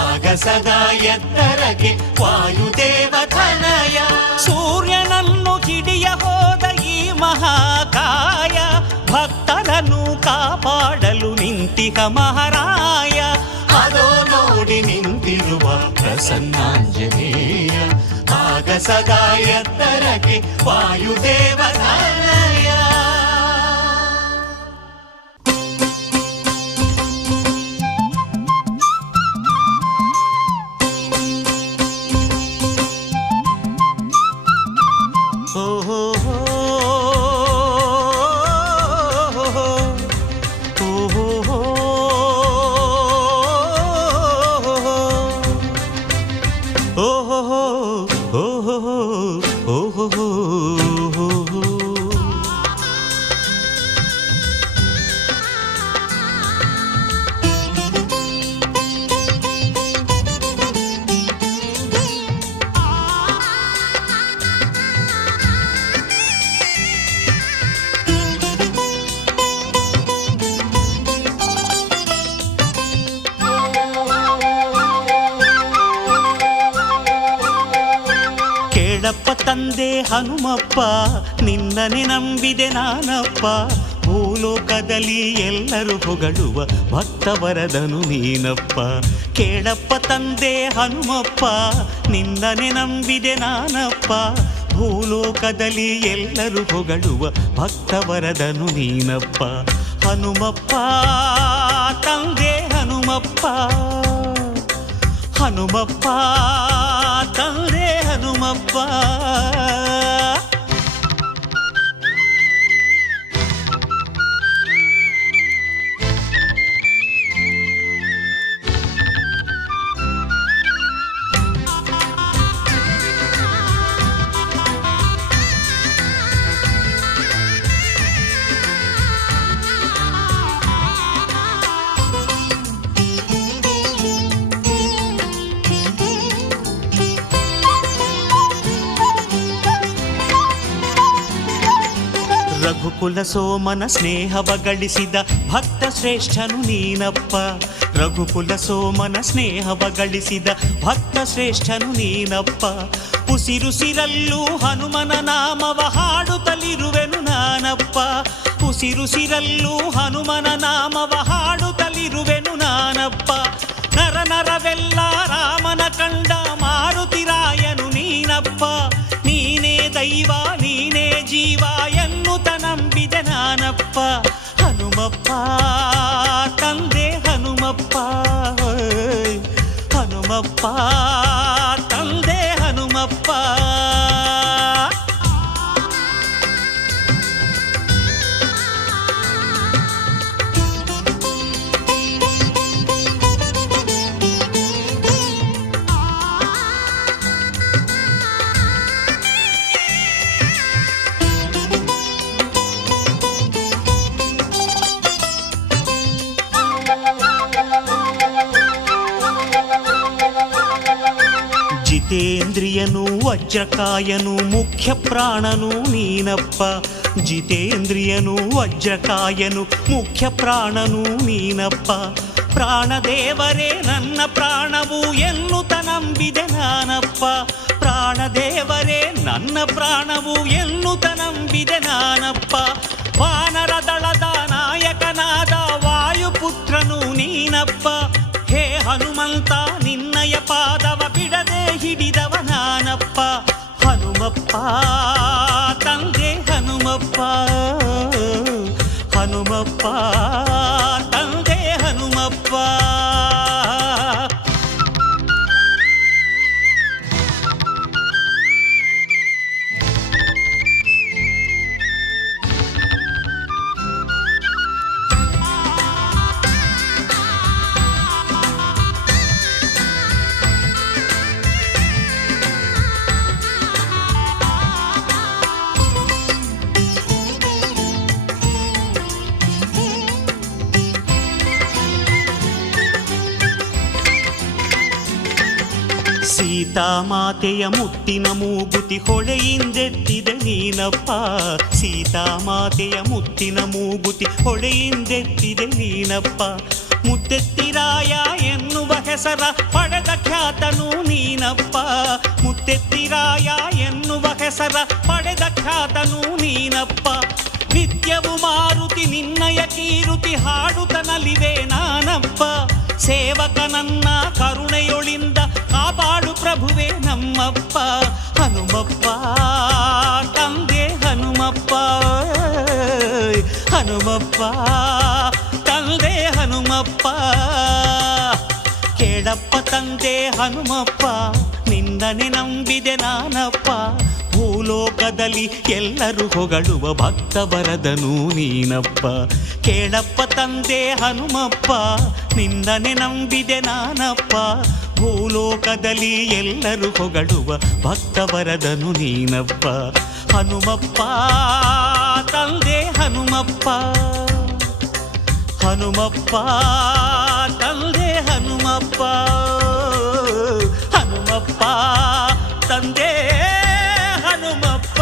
ಆಗ ಸದಾ ಎತ್ತರಕ್ಕೆ ವಾಯುದೇವತನಯ. ಸೂರ್ಯನನ್ನು ಹಿಡಿಯ ಹೋದ ಈ ಮಹಾಕಾಯ, ಭಕ್ತರನ್ನು ಕಾಪಾಡಲು ನಿಂತಿಹ ಮಹಾರಾಯ. ಅದೋ ನೋಡಿ ನಿಂತಿರುವ ಪ್ರಸನ್ನಾಂಜನೇಯ, ಆಗ ಸದಾ ಎತ್ತರಕ್ಕೆ ವಾಯುದೇವತನಯ. ತಂದೆ ಹನುಮಪ್ಪ, ನಿನ್ನನೆ ನಂಬಿದೆ ನಾನಪ್ಪ. ಭೂಲೋಕದಲ್ಲಿ ಎಲ್ಲರೂ ಹೊಗಳುವ ಭಕ್ತವರದನು ನೀನಪ್ಪ. ಕೇಳಪ್ಪ ತಂದೆ ಹನುಮಪ್ಪ, ನಿನ್ನನೆ ನಂಬಿದೆ ನಾನಪ್ಪ. ಭೂಲೋಕದಲ್ಲಿ ಎಲ್ಲರೂ ಹೊಗಳುವ ಭಕ್ತವರದನು ನೀನಪ್ಪ. ಹನುಮಪ್ಪ ತಂದೆ ಹನುಮಪ್ಪ, ಹನುಮಪ್ಪ ತಂದೆ ಹನುಮಪ್ಪ. ರಘುಕುಲ ಸೋಮನ ಸ್ನೇಹವ ಗಳಿಸಿದ ಭಕ್ತ ಶ್ರೇಷ್ಠನು ನೀನಪ್ಪ. ರಘುಕುಲ ಸೋಮನ ಸ್ನೇಹವ ಗಳಿಸಿದ ಭಕ್ತ ಶ್ರೇಷ್ಠನು ನೀನಪ್ಪ. ಉಸಿರುಸಿರಲ್ಲೂ ಹನುಮನ ನಾಮವ ಹಾಡುತ್ತಲಿರುವೆನು ನಾನಪ್ಪ. ಉಸಿರುಸಿರಲ್ಲೂ ಹನುಮನ ನಾಮವ ಹಾಡುತ್ತಲಿರುವೆನು ನಾನಪ್ಪ. ನರ ನರವೆಲ್ಲ ರಾಮನ ಕಂಡ ಮಾರುತಿರಾಯನು ನೀನಪ್ಪ. ನೀನೇ ದೈವ ನೀನೇ ಜೀವ ಎನ್ನುತ್ತ ನಂಬಿದೆ ನಾನಪ್ಪ. ಹನುಮಪ್ಪ ತಂದೆ ಹನುಮಪ್ಪ, ಹನುಮಪ್ಪ ತಂದೆ ಹನುಮಪ್ಪ. ಜಿತೇಂದ್ರಿಯನು ವಜ್ರಕಾಯನು ಮುಖ್ಯ ಪ್ರಾಣನು ನೀನಪ್ಪ. ಜಿತೇಂದ್ರಿಯನು ವಜ್ರಕಾಯನು ಮುಖ್ಯ ಪ್ರಾಣನು ನೀನಪ್ಪ. ಪ್ರಾಣದೇವರೇ ನನ್ನ ಪ್ರಾಣವು ಎನ್ನುತ್ತ ನಂಬಿದೆ ನಾನಪ್ಪ. ಪ್ರಾಣದೇವರೇ ನನ್ನ ಪ್ರಾಣವು ಎನ್ನುತ್ತ ನಂಬಿದೆ ನಾನಪ್ಪ. ವಾನರ ದಳದ ನಾಯಕನಾದ ವಾಯುಪುತ್ರನು ನೀನಪ್ಪ. ಹೇ ಹನುಮಂತ ನಿನ್ನಯ ಪಾದವ ಬಿಡದೆ ಹಿಡಿದವ ನಾನಪ್ಪ. ಹನುಮಪ್ಪ ತಂದೆ ಹನುಮಪ್ಪ, ಹನುಮಪ್ಪ ಸೀತಾಮಾತೆಯ ಮುತ್ತಿನ ಮೂಗುತಿ ಹೊಳೆಯಿಂದೆತ್ತಿದೆ ನೀನಪ್ಪ. ಸೀತಾಮಾತೆಯ ಮುತ್ತಿನ ಮೂಗುತಿ ಹೊಳೆಯಿಂದೆತ್ತಿದೆ ನೀನಪ್ಪ. ಮುತ್ತೆತ್ತಿರಾಯ ಎನ್ನುವ ಹೆಸರ ಪಡೆದ ಖ್ಯಾತನು ನೀನಪ್ಪ. ಮುತ್ತೆತ್ತಿರಾಯ ಎನ್ನುವ ಹೆಸರ ಪಡೆದ ಖ್ಯಾತನು ನೀನಪ್ಪ. ನಿತ್ಯವು ಮಾರುತಿ ನಿನ್ನಯ ಕೀರುತಿ ಹಾಡುತ್ತನಲಿವೆ ನಾನಪ್ಪ. ಸೇವಕನನ್ನ ಕರುಣೆಯೊಳಿಂದ ಕಾಪಾಡು ಪ್ರಭುವೆ ನಮ್ಮಪ್ಪ. ಹನುಮಪ್ಪ ತಂದೆ ಹನುಮಪ್ಪ, ಹನುಮಪ್ಪ ತಂದೆ ಹನುಮಪ್ಪ. ಕೇಳಪ್ಪ ತಂದೆ ಹನುಮಪ್ಪ, ನಿನ್ನನೆ ನಂಬಿದೆ ನಾನಪ್ಪ. ಭೂಲೋಕದಲ್ಲಿ ಎಲ್ಲರೂ ಹೊಗಳುವ ಭಕ್ತವರದನು ನೀನಪ್ಪ. ಕೇಳಪ್ಪ ತಂದೆ ಹನುಮಪ್ಪ, ನಿನ್ನನೆ ನಂಬಿದೆ ನಾನಪ್ಪ. ಭೂಲೋಕದಲ್ಲಿ ಎಲ್ಲರೂ ಹೊಗಳುವ ಭಕ್ತವರದನು ನೀನಪ್ಪ. ಹನುಮಪ್ಪ ತಂದೆ ಹನುಮಪ್ಪ, ಹನುಮಪ್ಪ ತಂದೆ ಹನುಮಪ್ಪ, ಹನುಮಪ್ಪ ತಂದೆ ಹನುಮಪ್ಪ,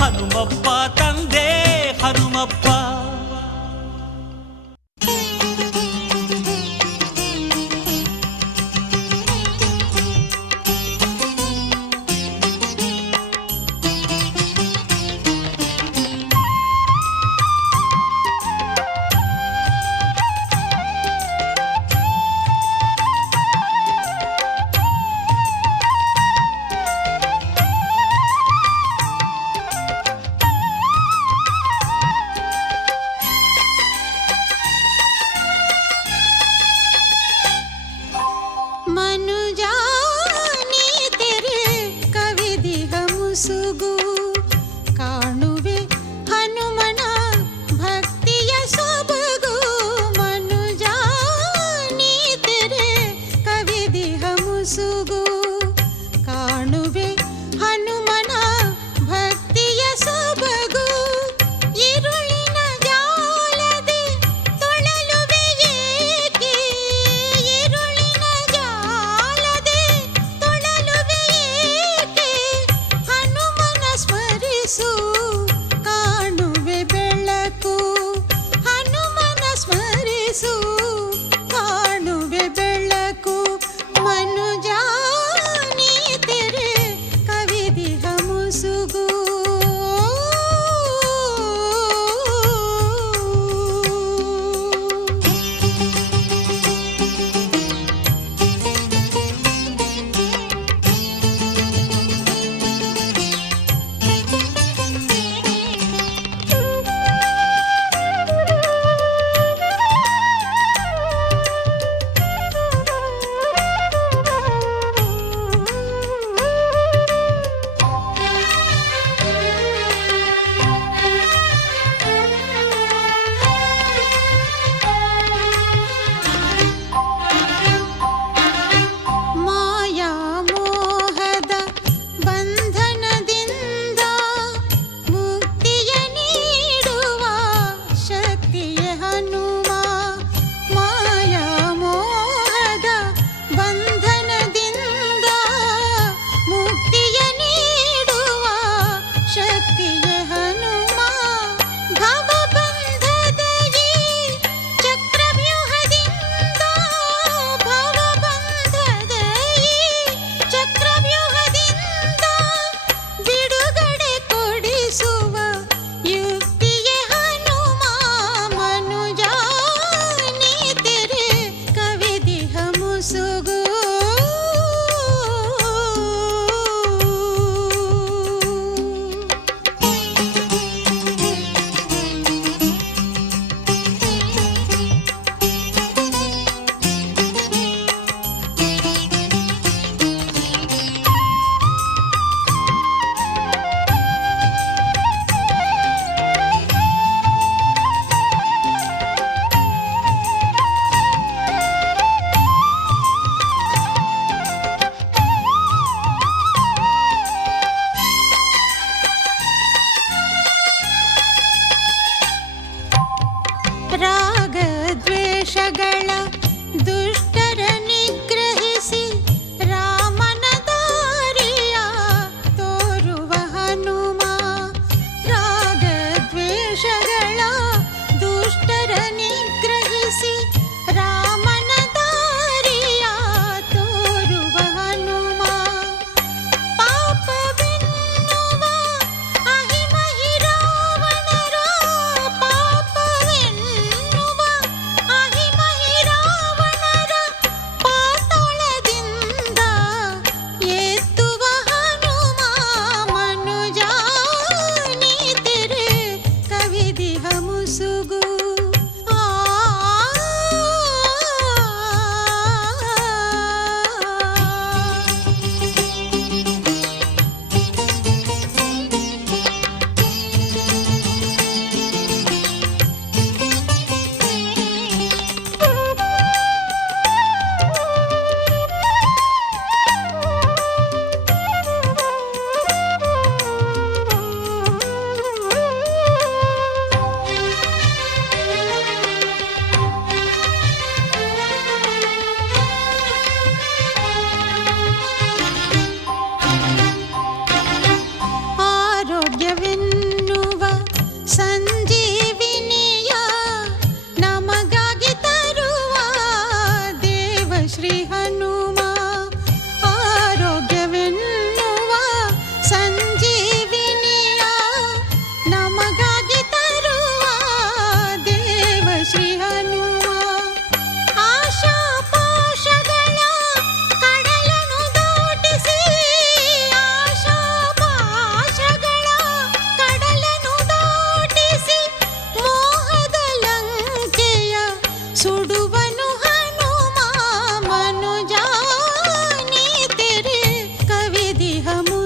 ಹನುಮಪ್ಪ ತಂದೆ ಹನುಮಪ್ಪ.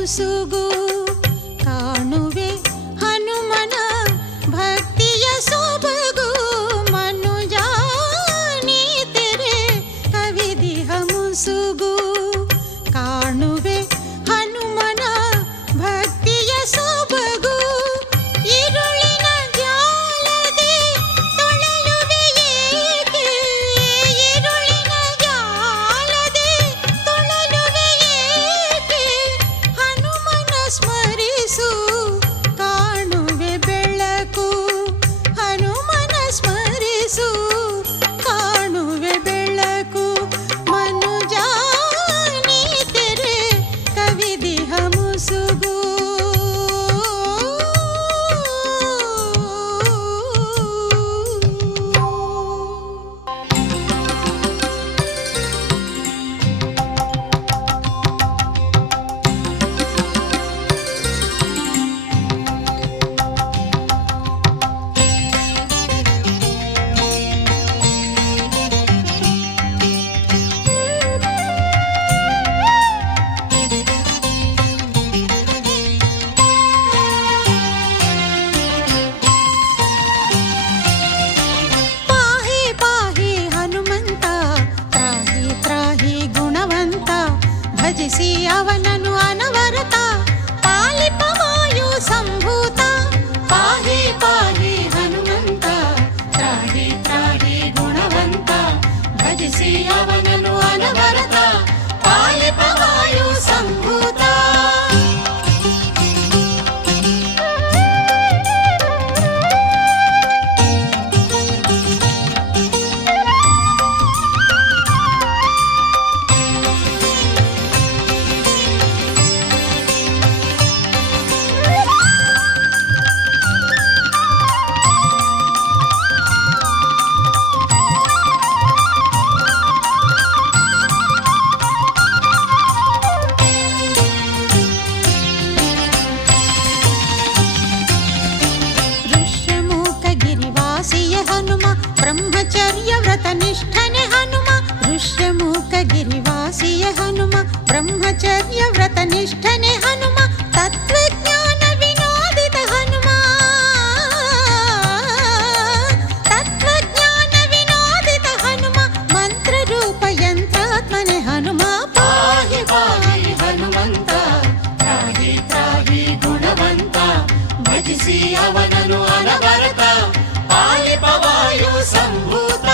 ಮುಸುಗು ಕಾಣುವೆ ಹನುಮನ ಭಕ್ತಿಯ ಸೊಬಗು ಮನುಜ ನೀ ತೆರೆ ಕವಿದಿಹ ಮುಸುಗು ಕಾಣುವೆ ಹನುಮನ ಭಕ್ತಿಯ ಸೊಬಗು ಇರುಳಿನ ಜಾಲದೆ ತೊಳೆಯುವೆ ಏಕೆ ಇರುಳಿನ ಜಾಲದೆ ತೊಳೆಯುವೆ ಏಕೆ ಹನುಮನ ಸ್ಮರಿಸು ಕಾಣುವೆ ಬೆಳಕು ಹನುಮನ ಸ್ಮರಿಸು ಕಾಣುವೆ ಬೆಳಕು ಮನುಜ ನೀ ತೆರೆ ಕವಿದಿಹ ಮುಸುಗು ಪಾಹಿ ಪಾಹಿ ಹನುಮಂತ ತ್ರಾಹಿ ತ್ರಾಹಿ ಗುಣವಂತ ಭಜಿಸಿ ಅವನನು ಅನವರತ ಪಾಲಿಪ ವಾಯು ಸಂಭೂತ ಪಾಹಿ ಪಾಹಿ ಹನುಮಂತ ತ್ರಾಹಿ ತ್ರಾಹಿ ಗುಣವಂತ ಭಜಿಸಿ ಅವನನು ಅನವರತ ಪಾಲಿಪ ವಾಯು ಸಂಭೂತ ಋಷ್ಯಮೂಕಗಿರಿವಾಸಿಯ ಹನುಮ ಬ್ರಹ್ಮಚರ್ಯ ವ್ರತ ನಿಷ್ಠನೆ ಹನುಮ ಋಷ್ಯಮೂಕಗಿರಿವಾಸಿಯ ಹನುಮ ಬ್ರಹ್ಮಚರ್ಯ ವ್ರತ ನಿಷ್ಠನೆ ಹನುಮ ತತ್ವಜ್ಞಾನ ವಿನೋದಿತ ಹನುಮ ತತ್ವಜ್ಞಾನ ವಿನೋದಿತ ಹನುಮ ಮಂತ್ರ ರೂಪ ಯಂತ್ರಾತ್ಮನೆ ಹನುಮ ಪಾಹಿ ಪಾಹಿ ಹನುಮಂತ ತ್ರಾಹಿ ತ್ರಾಹಿ ಗುಣವಂತ ಭಜಿಸಿ ಅವನನು ಅನವರತ ಪಾಲಿಪ ವಾಯು ಸಂಭೂತ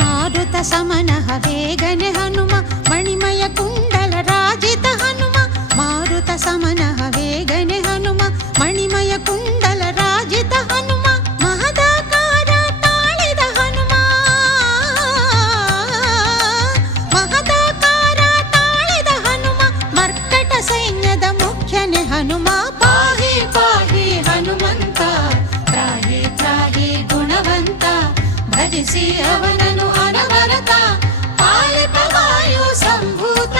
ಮಾರುತ ಸಮನಃ ವೇಗನೆ ಹನುಮ ಮಣಿಮಯ ಕುಂಡಲ ರಾಜಿತ ಹನುಮ ಮಾರುತ ಸಮನಃ ವೇಗನೆ ಹನುಮ ಮಣಿಮಯ ಕುಂಡಲ ರಾಜಿತ ಹನುಮ ಮಹದಾಕಾರ ತಾಳಿದ ಹನುಮ ಮಹದಾಕಾರ ತಾಳಿದ ಹನುಮ ಮರ್ಕಟ ಸೈನ್ಯದ ಮುಖ್ಯನೆ ಹನುಮ ಪಾಹಿ ಪಾಹಿ ಹನುಮಂತ ತ್ರಾಹಿ ತ್ರಾಹಿ ಗುಣವಂತ ಭಜಿಸಿ ಅವನನು ಅನವರತ ಪಾಲಿಪ ವಾಯು ಸಂಭೂತ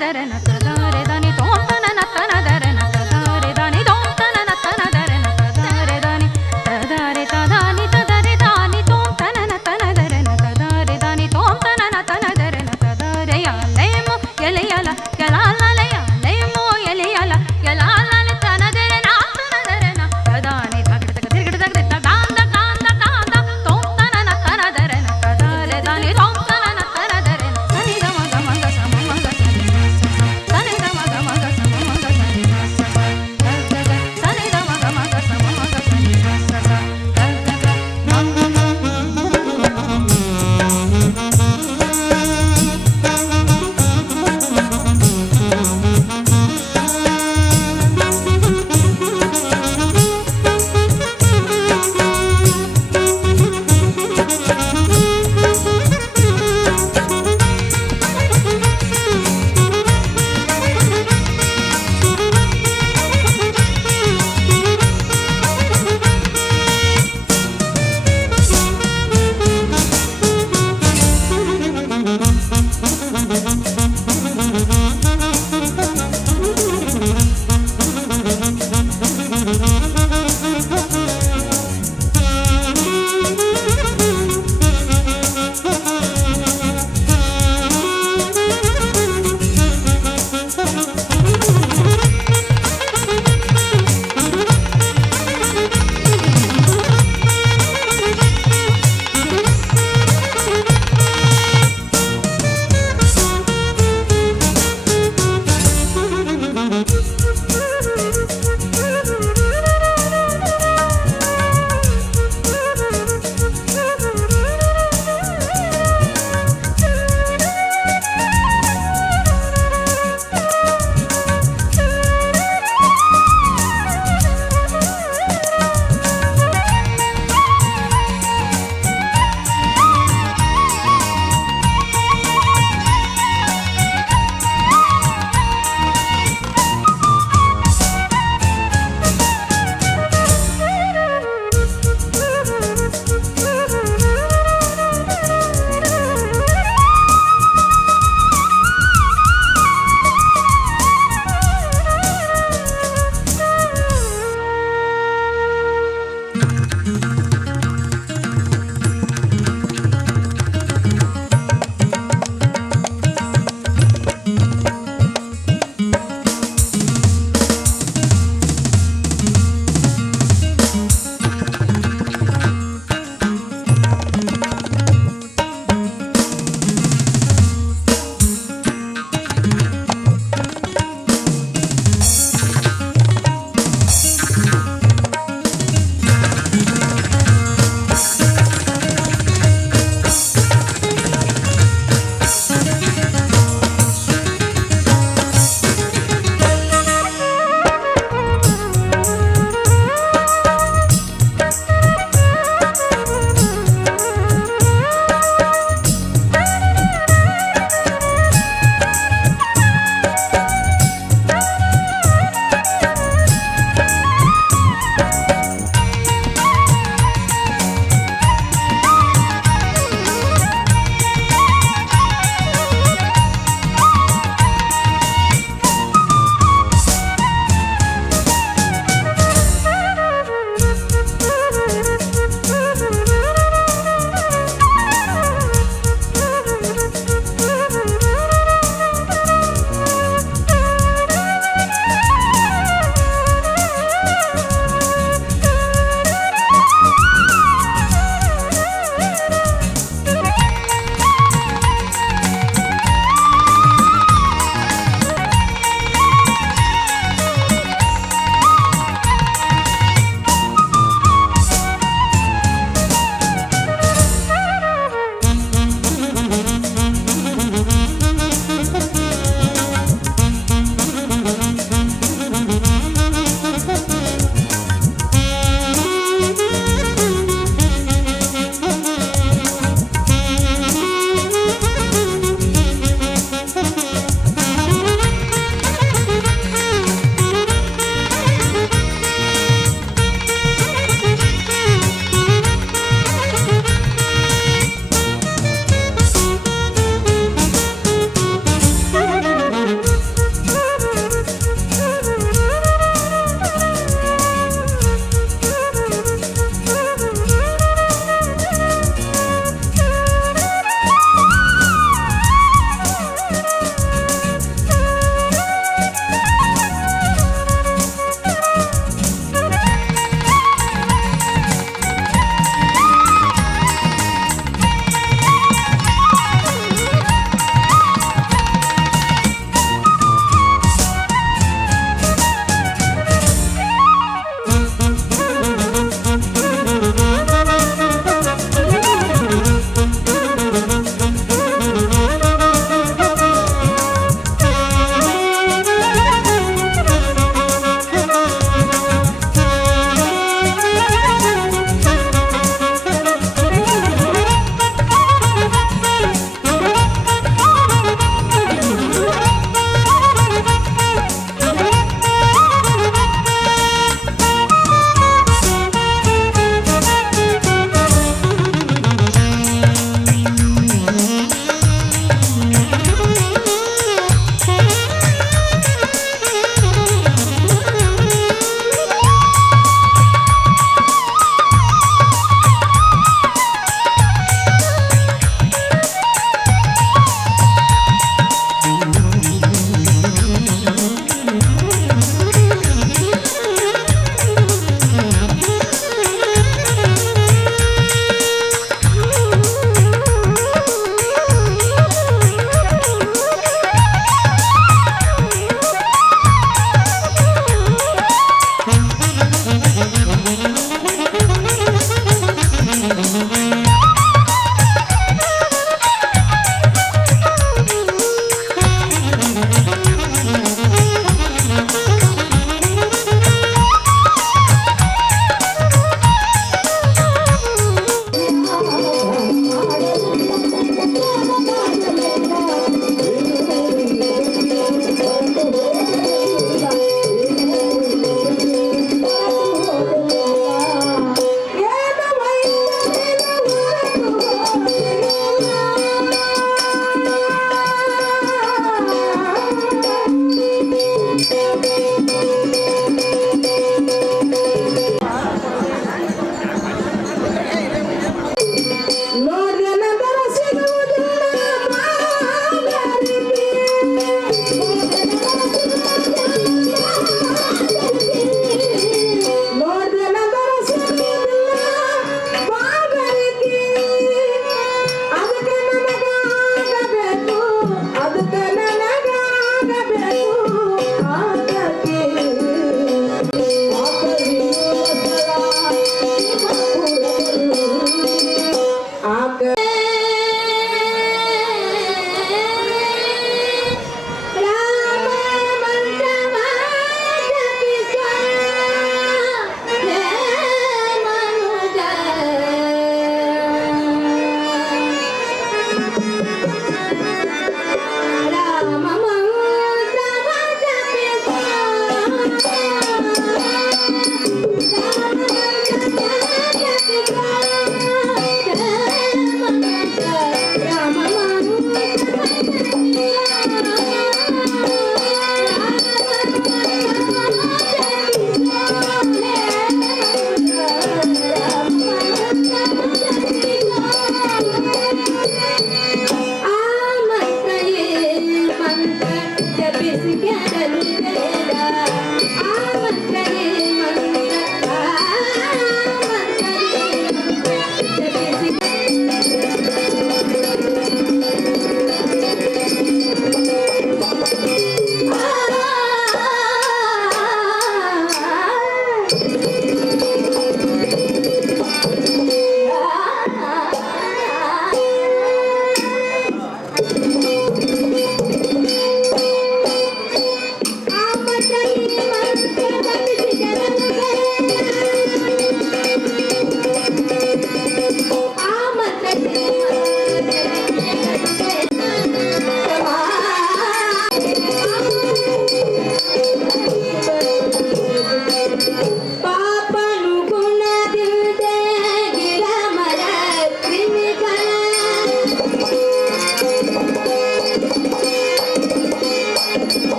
ದರನ ತದಾರೆ ದಾನಿ ತೋಂತನ ನತನ ದರನ ತದಾರೆ ದಾನಿ ತೋಂತನ ನತನ ದರನ ತದಾರೆ ದಾನಿ ತದಾರೆ ತದಾನಿ ತದರೆ ದಾನಿ ತೋಂತನ ನತನ ದರನ ತದಾರೆ ದಾನಿ ತೋಂತನ ನತನ ದರನ ತದಾರೆ ಯಾಲೇಮು ಎಲೆಯಲ ಯಲಾಲಯ ಲೇಮು ಎಲೆಯಲ ಯಲಾಲಲ ತನ ದರನ ತನ ದರನ ತದಾನಿ ತಗಡ ತಗ ತಿರ್ಗಡ ತಗದ ತಗಾಂದ ಕಾಂದ ಕಾಂದ ತೋಂತನ ನತನ ದರನ ತದಾರೆ ದಾನಿ ತೋಂತನ ನತನ ದರನ ಸನಿ ಗಮ ಗಮ ಗ ಸಮ ಮಗ ಸನಿ ಸನಿ ಗಮ ಗಮ ಗ ಸಮ ಮಗ ಸನಿ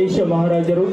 ಶೈಷ ಮಹಾರಾಜರು.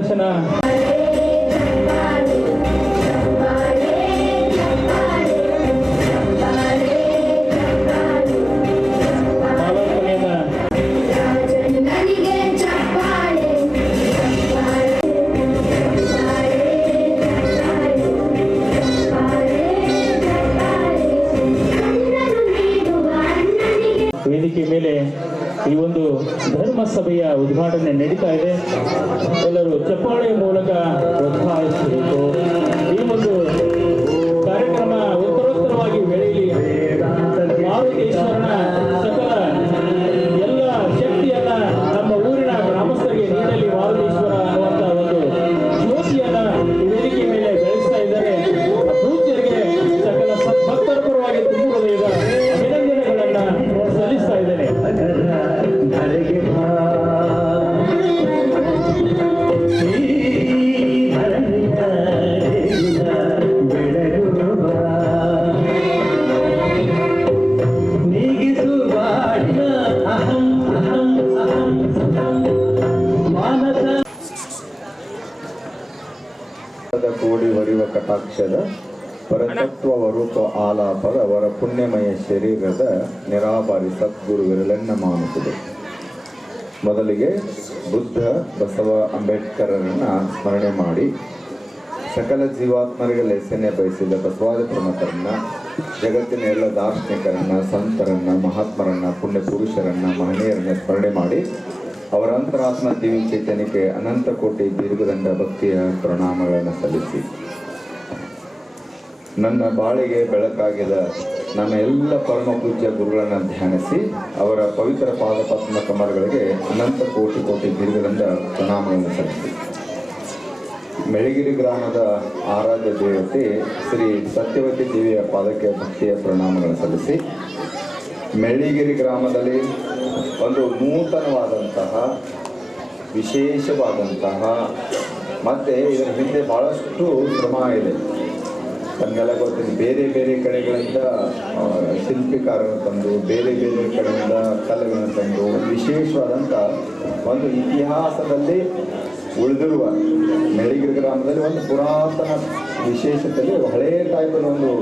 ಪ್ರದರ್ಶನ. ವೇದಿಕೆ ಮೇಲೆ ಈ ಒಂದು ಧರ್ಮಸಭೆಯ ಉದ್ಘಾಟನೆ ನಡೀತಾ ಇದೆ. ಎಲ್ಲರೂ ಚಪ್ಪಾಳೆ ಮೂಲಕ ಪ್ರೋತ್ಸಾಹಿಸಬೇಕು. ಈ ಒಂದು ಕಾರ್ಯಕ್ರಮ ಉತ್ತರೋತ್ತರವಾಗಿ ಬೆಳೆಯಲಿ. ಮಾರುತೇಶ್ವರನ ಸಕಲ ಎಲ್ಲ ಶಕ್ತಿಯನ್ನ ನಮ್ಮ ಊರಿನ ಗ್ರಾಮಸ್ಥರಿಗೆ ನೀಡಲಿ. ಮಾರುತೇಶ್ವರ ಅನ್ನುವಂತ ಒಂದು ಜ್ಯೋತಿಯನ್ನ ಈ ವೇದಿಕೆ ಮೇಲೆ ಬೆಳೆಸ್ತಾ ಇದ್ದಾರೆ. ಪೂಜ್ಯರಿಗೆ ಸಕಲ ಭಕ್ತರ ಪರವಾಗಿ ತುಂಬ ಹೃದಯದ ಅಭಿನಂದನೆಗಳನ್ನ ಸಲ್ಲಿಸ್ತಾ ಇದ್ದೇನೆ. ಕೋಡಿ ಹೊರೆಯುವ ಕಟಾಕ್ಷದ ಪರತತ್ವ ವರೂಪ ಆಲಾಪದ ಅವರ ಪುಣ್ಯಮಯ ಶರೀರದ ನಿರಾಭಾರಿ ಸದ್ಗುರು ವಿರಲನ್ನ ಮಾನಿಸಿದೆ. ಮೊದಲಿಗೆ ಬುದ್ಧ ಬಸವ ಅಂಬೇಡ್ಕರರನ್ನ ಸ್ಮರಣೆ ಮಾಡಿ ಸಕಲ ಜೀವಾತ್ಮರಿಗೆ ಲೆಸನ್ನೆ ಬಯಸಿದ ಬಸವಾದಿ ಪ್ರಮುಖರನ್ನ, ಜಗತ್ತಿನ ಎಲ್ಲ ದಾರ್ಶನಿಕರನ್ನ, ಸಂತರನ್ನ, ಮಹಾತ್ಮರನ್ನ, ಪುಣ್ಯ ಪುರುಷರನ್ನ, ಮಹನೀಯರನ್ನ ಸ್ಮರಣೆ ಮಾಡಿ ಅವರ ಅಂತರಾತ್ಮ ದಿವ್ಯ ಚೈತನ್ಯಕ್ಕೆ ಅನಂತ ಕೋಟಿ ದೀರ್ಘದಂಡ ಭಕ್ತಿಯ ಪ್ರಣಾಮಗಳನ್ನು ಸಲ್ಲಿಸಿ ನನ್ನ ಬಾಳಿಗೆ ಬೆಳಕಾಗಿದ ನನ್ನ ಎಲ್ಲ ಪರಮ ಪೂಜ್ಯ ಗುರುಗಳನ್ನು ಧ್ಯಾನಿಸಿ ಅವರ ಪವಿತ್ರ ಪಾದಪದ್ಮ ಕಮಲಗಳಿಗೆ ಅನಂತ ಕೋಟಿ ಕೋಟಿ ದೀರ್ಘದಂಡ ಪ್ರಣಾಮಗಳನ್ನು ಸಲ್ಲಿಸಿ ಮೆಳಗಿರಿ ಗ್ರಾಮದ ಆರಾಧ್ಯ ದೇವತೆ ಶ್ರೀ ಸತ್ಯವತಿ ದೇವಿಯ ಪಾದಕ್ಕೆ ಭಕ್ತಿಯ ಪ್ರಣಾಮಗಳನ್ನು ಸಲ್ಲಿಸಿ ಮೆಳ್ಳಿಗಿರಿ ಗ್ರಾಮದಲ್ಲಿ ಒಂದು ನೂತನವಾದಂತಹ ವಿಶೇಷವಾದಂತಹ ಮತ್ತು ಇದರ ಹಿಂದೆ ಭಾಳಷ್ಟು ಶ್ರಮ ಇದೆ. ತಮಗೆಲ್ಲ ಗೊತ್ತಿದೆ, ಬೇರೆ ಬೇರೆ ಕಡೆಗಳಿಂದ ಶಿಲ್ಪಿಕಾರರನ್ನು ತಂದು, ಬೇರೆ ಬೇರೆ ಕಡೆಯಿಂದ ಕಲೆಗಳನ್ನು ತಂದು ವಿಶೇಷವಾದಂಥ ಒಂದು ಇತಿಹಾಸದಲ್ಲಿ ಉಳಿದಿರುವ ಮೆಳ್ಳಿಗಿರಿ ಗ್ರಾಮದಲ್ಲಿ ಒಂದು ಪುರಾತನ ವಿಶೇಷತೆಯಲ್ಲಿ ಹಳೆಯ ಟೈಪಲ್ಲಿ ಒಂದು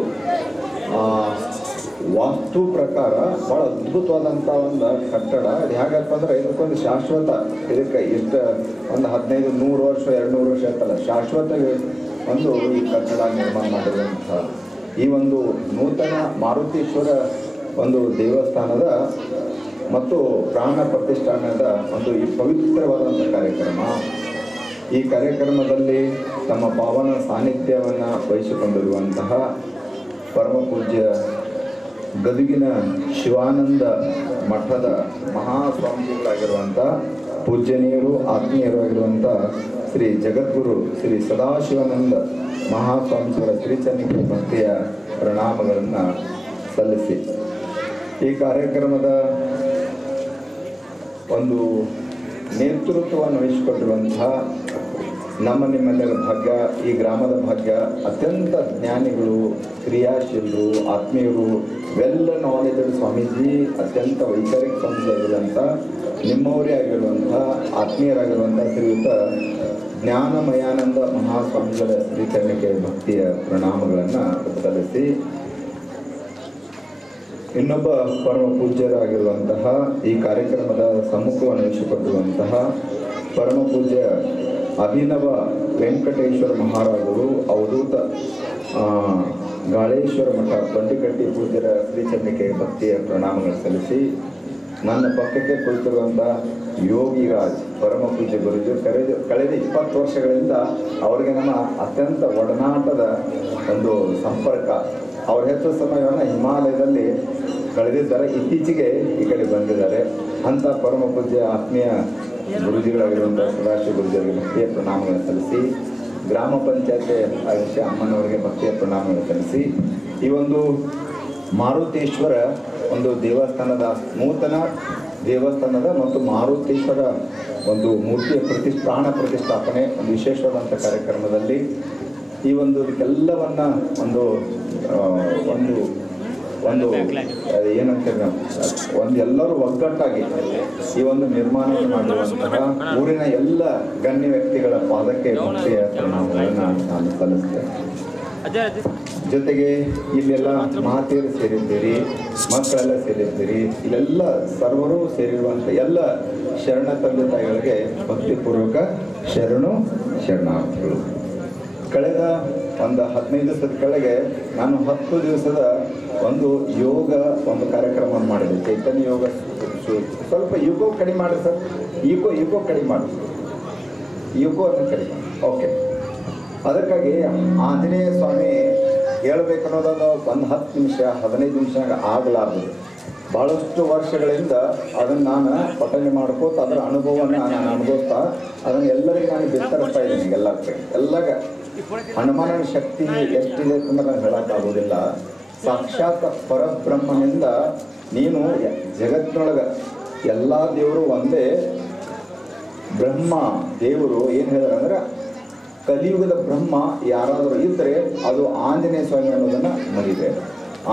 ವಾಸ್ತು ಪ್ರಕಾರ ಭಾಳ ಅದ್ಭುತವಾದಂಥ ಒಂದು ಕಟ್ಟಡ. ಅದು ಹೇಗಪ್ಪ ಅಂದ್ರೆ ಇದಕ್ಕೊಂದು ಶಾಶ್ವತ, ಇದಕ್ಕೆ ಎಷ್ಟು ಒಂದು 15-100 ವರ್ಷ 200 ವರ್ಷ ಇರ್ತಲ್ಲ, ಶಾಶ್ವತ ಒಂದು ಈ ಕಟ್ಟಡ ನಿರ್ಮಾಣ ಮಾಡಿರುವಂಥ ಈ ಒಂದು ನೂತನ ಮಾರುತೇಶ್ವರ ಒಂದು ದೇವಸ್ಥಾನದ ಮತ್ತು ಪ್ರಾಣ ಪ್ರತಿಷ್ಠಾನದ ಒಂದು ಈ ಪವಿತ್ರವಾದಂಥ ಕಾರ್ಯಕ್ರಮ. ಈ ಕಾರ್ಯಕ್ರಮದಲ್ಲಿ ತಮ್ಮ ಪಾವನ ಸಾನ್ನಿಧ್ಯವನ್ನು ವಹಿಸಿಕೊಂಡಿರುವಂತಹ ಪರಮ ಪೂಜ್ಯ ಗದುಗಿನ ಶಿವಾನಂದ ಮಠದ ಮಹಾಸ್ವಾಮೀಜಿಗಳಾಗಿರುವಂಥ ಪೂಜ್ಯನೀಯರು ಆತ್ಮೀಯರು ಆಗಿರುವಂಥ ಶ್ರೀ ಜಗದ್ಗುರು ಶ್ರೀ ಸದಾಶಿವಾನಂದ ಮಹಾಸ್ವಾಮೀಜಿಗಳ ಶ್ರೀಚನ್ನಿಕೆ ಭಕ್ತಿಯ ಪ್ರಣಾಮಗಳನ್ನು ಸಲ್ಲಿಸಿ ಈ ಕಾರ್ಯಕ್ರಮದ ಒಂದು ನೇತೃತ್ವವನ್ನು ವಹಿಸಿಕೊಂಡಿರುವಂತಹ ನಮ್ಮ ನಿಮ್ಮೆಲ್ಲರ ಭಾಗ್ಯ, ಈ ಗ್ರಾಮದ ಭಾಗ್ಯ. ಅತ್ಯಂತ ಜ್ಞಾನಿಗಳು, ಕ್ರಿಯಾಶೀಲರು, ಆತ್ಮೀಯರು, ವೆಲ್ ನಾಲೆಜಡ್ ಸ್ವಾಮೀಜಿ, ಅತ್ಯಂತ ವೈಚಾರಿಕ ಸ್ವಾಮೀಜಿ ಆಗಿರುವಂಥ ನಿಮ್ಮವರೇ ಆಗಿರುವಂಥ ಆತ್ಮೀಯರಾಗಿರುವಂಥ ಶ್ರೀಯುತ ಜ್ಞಾನಮಯಾನಂದ ಮಹಾಸ್ವಾಮಿಗಳ ಶ್ರೀಚರಣಕ್ಕೆ ಭಕ್ತಿಯ ಪ್ರಣಾಮಗಳನ್ನು ಸಲ್ಲಿಸಿ ಇನ್ನೊಬ್ಬ ಪರಮ ಪೂಜ್ಯರಾಗಿರುವಂತಹ ಈ ಕಾರ್ಯಕ್ರಮದ ಸಮ್ಮುಖವನ್ನು ವಹಿಸಿಕೊಂಡಿರುವಂತಹ ಪರಮ ಪೂಜ್ಯ ಅಭಿನವ ವೆಂಕಟೇಶ್ವರ ಮಹಾರಾಜರು ಅವಧೂತ ಗಾಳೇಶ್ವರ ಮಠ ಬಂಡಿಕಟ್ಟಿ ಪೂಜ್ಯರ ಶ್ರೀಚರಣಕ್ಕೆ ಭಕ್ತಿಯ ಪ್ರಣಾಮಗಳನ್ನು ಸಲ್ಲಿಸಿ ನನ್ನ ಪಕ್ಕಕ್ಕೆ ಕುಳಿತಿರುವಂಥ ಯೋಗಿರಾಜ್ ಪರಮ ಪೂಜ್ಯ ಗುರುಜಿ ಕಳೆದ 20 ವರ್ಷಗಳಿಂದ ಅವರಿಗೆ ನಮ್ಮ ಅತ್ಯಂತ ಒಡನಾಟದ ಒಂದು ಸಂಪರ್ಕ. ಅವ್ರ ಹೆಚ್ಚು ಸಮಯವನ್ನು ಹಿಮಾಲಯದಲ್ಲಿ ಕಳೆದಿದ್ದಾರೆ, ಇತ್ತೀಚೆಗೆ ಈ ಕಡೆ ಬಂದಿದ್ದಾರೆ. ಅಂಥ ಪರಮ ಪೂಜ್ಯ ಆತ್ಮೀಯ ಗುರುಜಿಗಳಾಗಿರುವಂಥ ಸದಾಶಿವ ಗುರುಜಿಯವರಿಗೆ ಭಕ್ತಿಯ ಪ್ರಣಾಮಗಳನ್ನು ಸಲ್ಲಿಸಿ ಗ್ರಾಮ ಪಂಚಾಯತ್ ಅಧ್ಯಕ್ಷ ಅಮ್ಮನವರಿಗೆ ಭಕ್ತಿಯ ಪ್ರಣಾಮಗಳನ್ನು ಸಲ್ಲಿಸಿ ಈ ಒಂದು ಮಾರುತೇಶ್ವರ ಒಂದು ದೇವಸ್ಥಾನದ ನೂತನ ದೇವಸ್ಥಾನದ ಮತ್ತು ಮಾರುತೇಶ್ವರ ಒಂದು ಮೂರ್ತಿಯ ಪ್ರಾಣ ಪ್ರತಿಷ್ಠಾಪನೆ ಒಂದು ವಿಶೇಷವಾದಂಥ ಕಾರ್ಯಕ್ರಮದಲ್ಲಿ ಈ ಒಂದು ಇದಕ್ಕೆಲ್ಲವನ್ನು ಒಂದು ಒಂದು ಏನಂತೀವಿ ನಾವು ಒಂದು ಎಲ್ಲರೂ ಒಗ್ಗಟ್ಟಾಗಿ ಈ ಒಂದು ನಿರ್ಮಾಣ ಮಾಡಿರುವಂತಹ ಊರಿನ ಎಲ್ಲ ಗಣ್ಯ ವ್ಯಕ್ತಿಗಳ ಪಾದಕ್ಕೆ ಭಕ್ತಿಯ ಪ್ರಣಾಮಗಳನ್ನು ನಾನು ಸಲ್ಲಿಸ್ತೇನೆ. ಜೊತೆಗೆ ಇಲ್ಲೆಲ್ಲ ಮಾತೆಯರು ಸೇರಿದ್ದೀರಿ, ಮಕ್ಕಳೆಲ್ಲ ಸೇರಿದ್ದೀರಿ, ಇಲ್ಲೆಲ್ಲ ಸರ್ವರು ಸೇರಿರುವಂಥ ಎಲ್ಲ ಶರಣ ತಂದೆ ತಾಯಿಗಳಿಗೆ ಭಕ್ತಿಪೂರ್ವಕ ಶರಣಾರ್ಥಿಗಳು. ಕಳೆದ ಒಂದು 15 ದಿವಸದ ಕೆಳಗೆ ನಾನು 10 ದಿವಸದ ಒಂದು ಕಾರ್ಯಕ್ರಮ ಮಾಡಿದೆ. ಚೈತನ್ಯ ಯೋಗ. ಸ್ವಲ್ಪ ಯುಗೋ ಕಡಿಮೆ ಮಾಡಿ ಸರ್, ಯುಗೋ ಕಡಿಮೆ ಮಾಡಿ, ಯುಗೋ ಅನ್ನು ಕಡಿಮೆ. ಓಕೆ, ಅದಕ್ಕಾಗಿ ಆಂಜನೇಯ ಸ್ವಾಮಿ ಹೇಳ್ಬೇಕನ್ನೋದನ್ನು ಒಂದು 10 ನಿಮಿಷ 15 ನಿಮಿಷ ಆಗಲಾರ್ದು. ಭಾಳಷ್ಟು ವರ್ಷಗಳಿಂದ ಅದನ್ನು ನಾನು ಪಠನೆ ಮಾಡ್ಕೋತ ಅದರ ಅನುಭವವನ್ನು ನಾನು ಅನುಭವಿಸ್ತಾ ಅದನ್ನು ಎಲ್ಲರಿಗೂ ನಾನು ಬಿತ್ತರಿಸ್ತಾ ಇದ್ದೀನಿ. ಎಲ್ಲಗ ಹನುಮಾನನ ಶಕ್ತಿ ಎಷ್ಟಿದೆ ಅಂತ ನಾನು ಹೇಳೋಕ್ಕಾಗೋದಿಲ್ಲ. ಸಾಕ್ಷಾತ್ ಪರಬ್ರಹ್ಮನಿಂದ ನೀನು ಜಗತ್ತಿನೊಳಗೆ ಎಲ್ಲ ದೇವರು ಒಂದೇ. ಬ್ರಹ್ಮ ದೇವರು ಏನು ಹೇಳಿದಾರೆ ಅಂದರೆ, ಕಲಿಯುಗದ ಬ್ರಹ್ಮ ಯಾರಾದರೂ ಇದ್ದರೆ ಅದು ಆಂಜನೇಯ ಸ್ವಾಮಿ ಅನ್ನೋದನ್ನು ಮರಿಬೇಡ.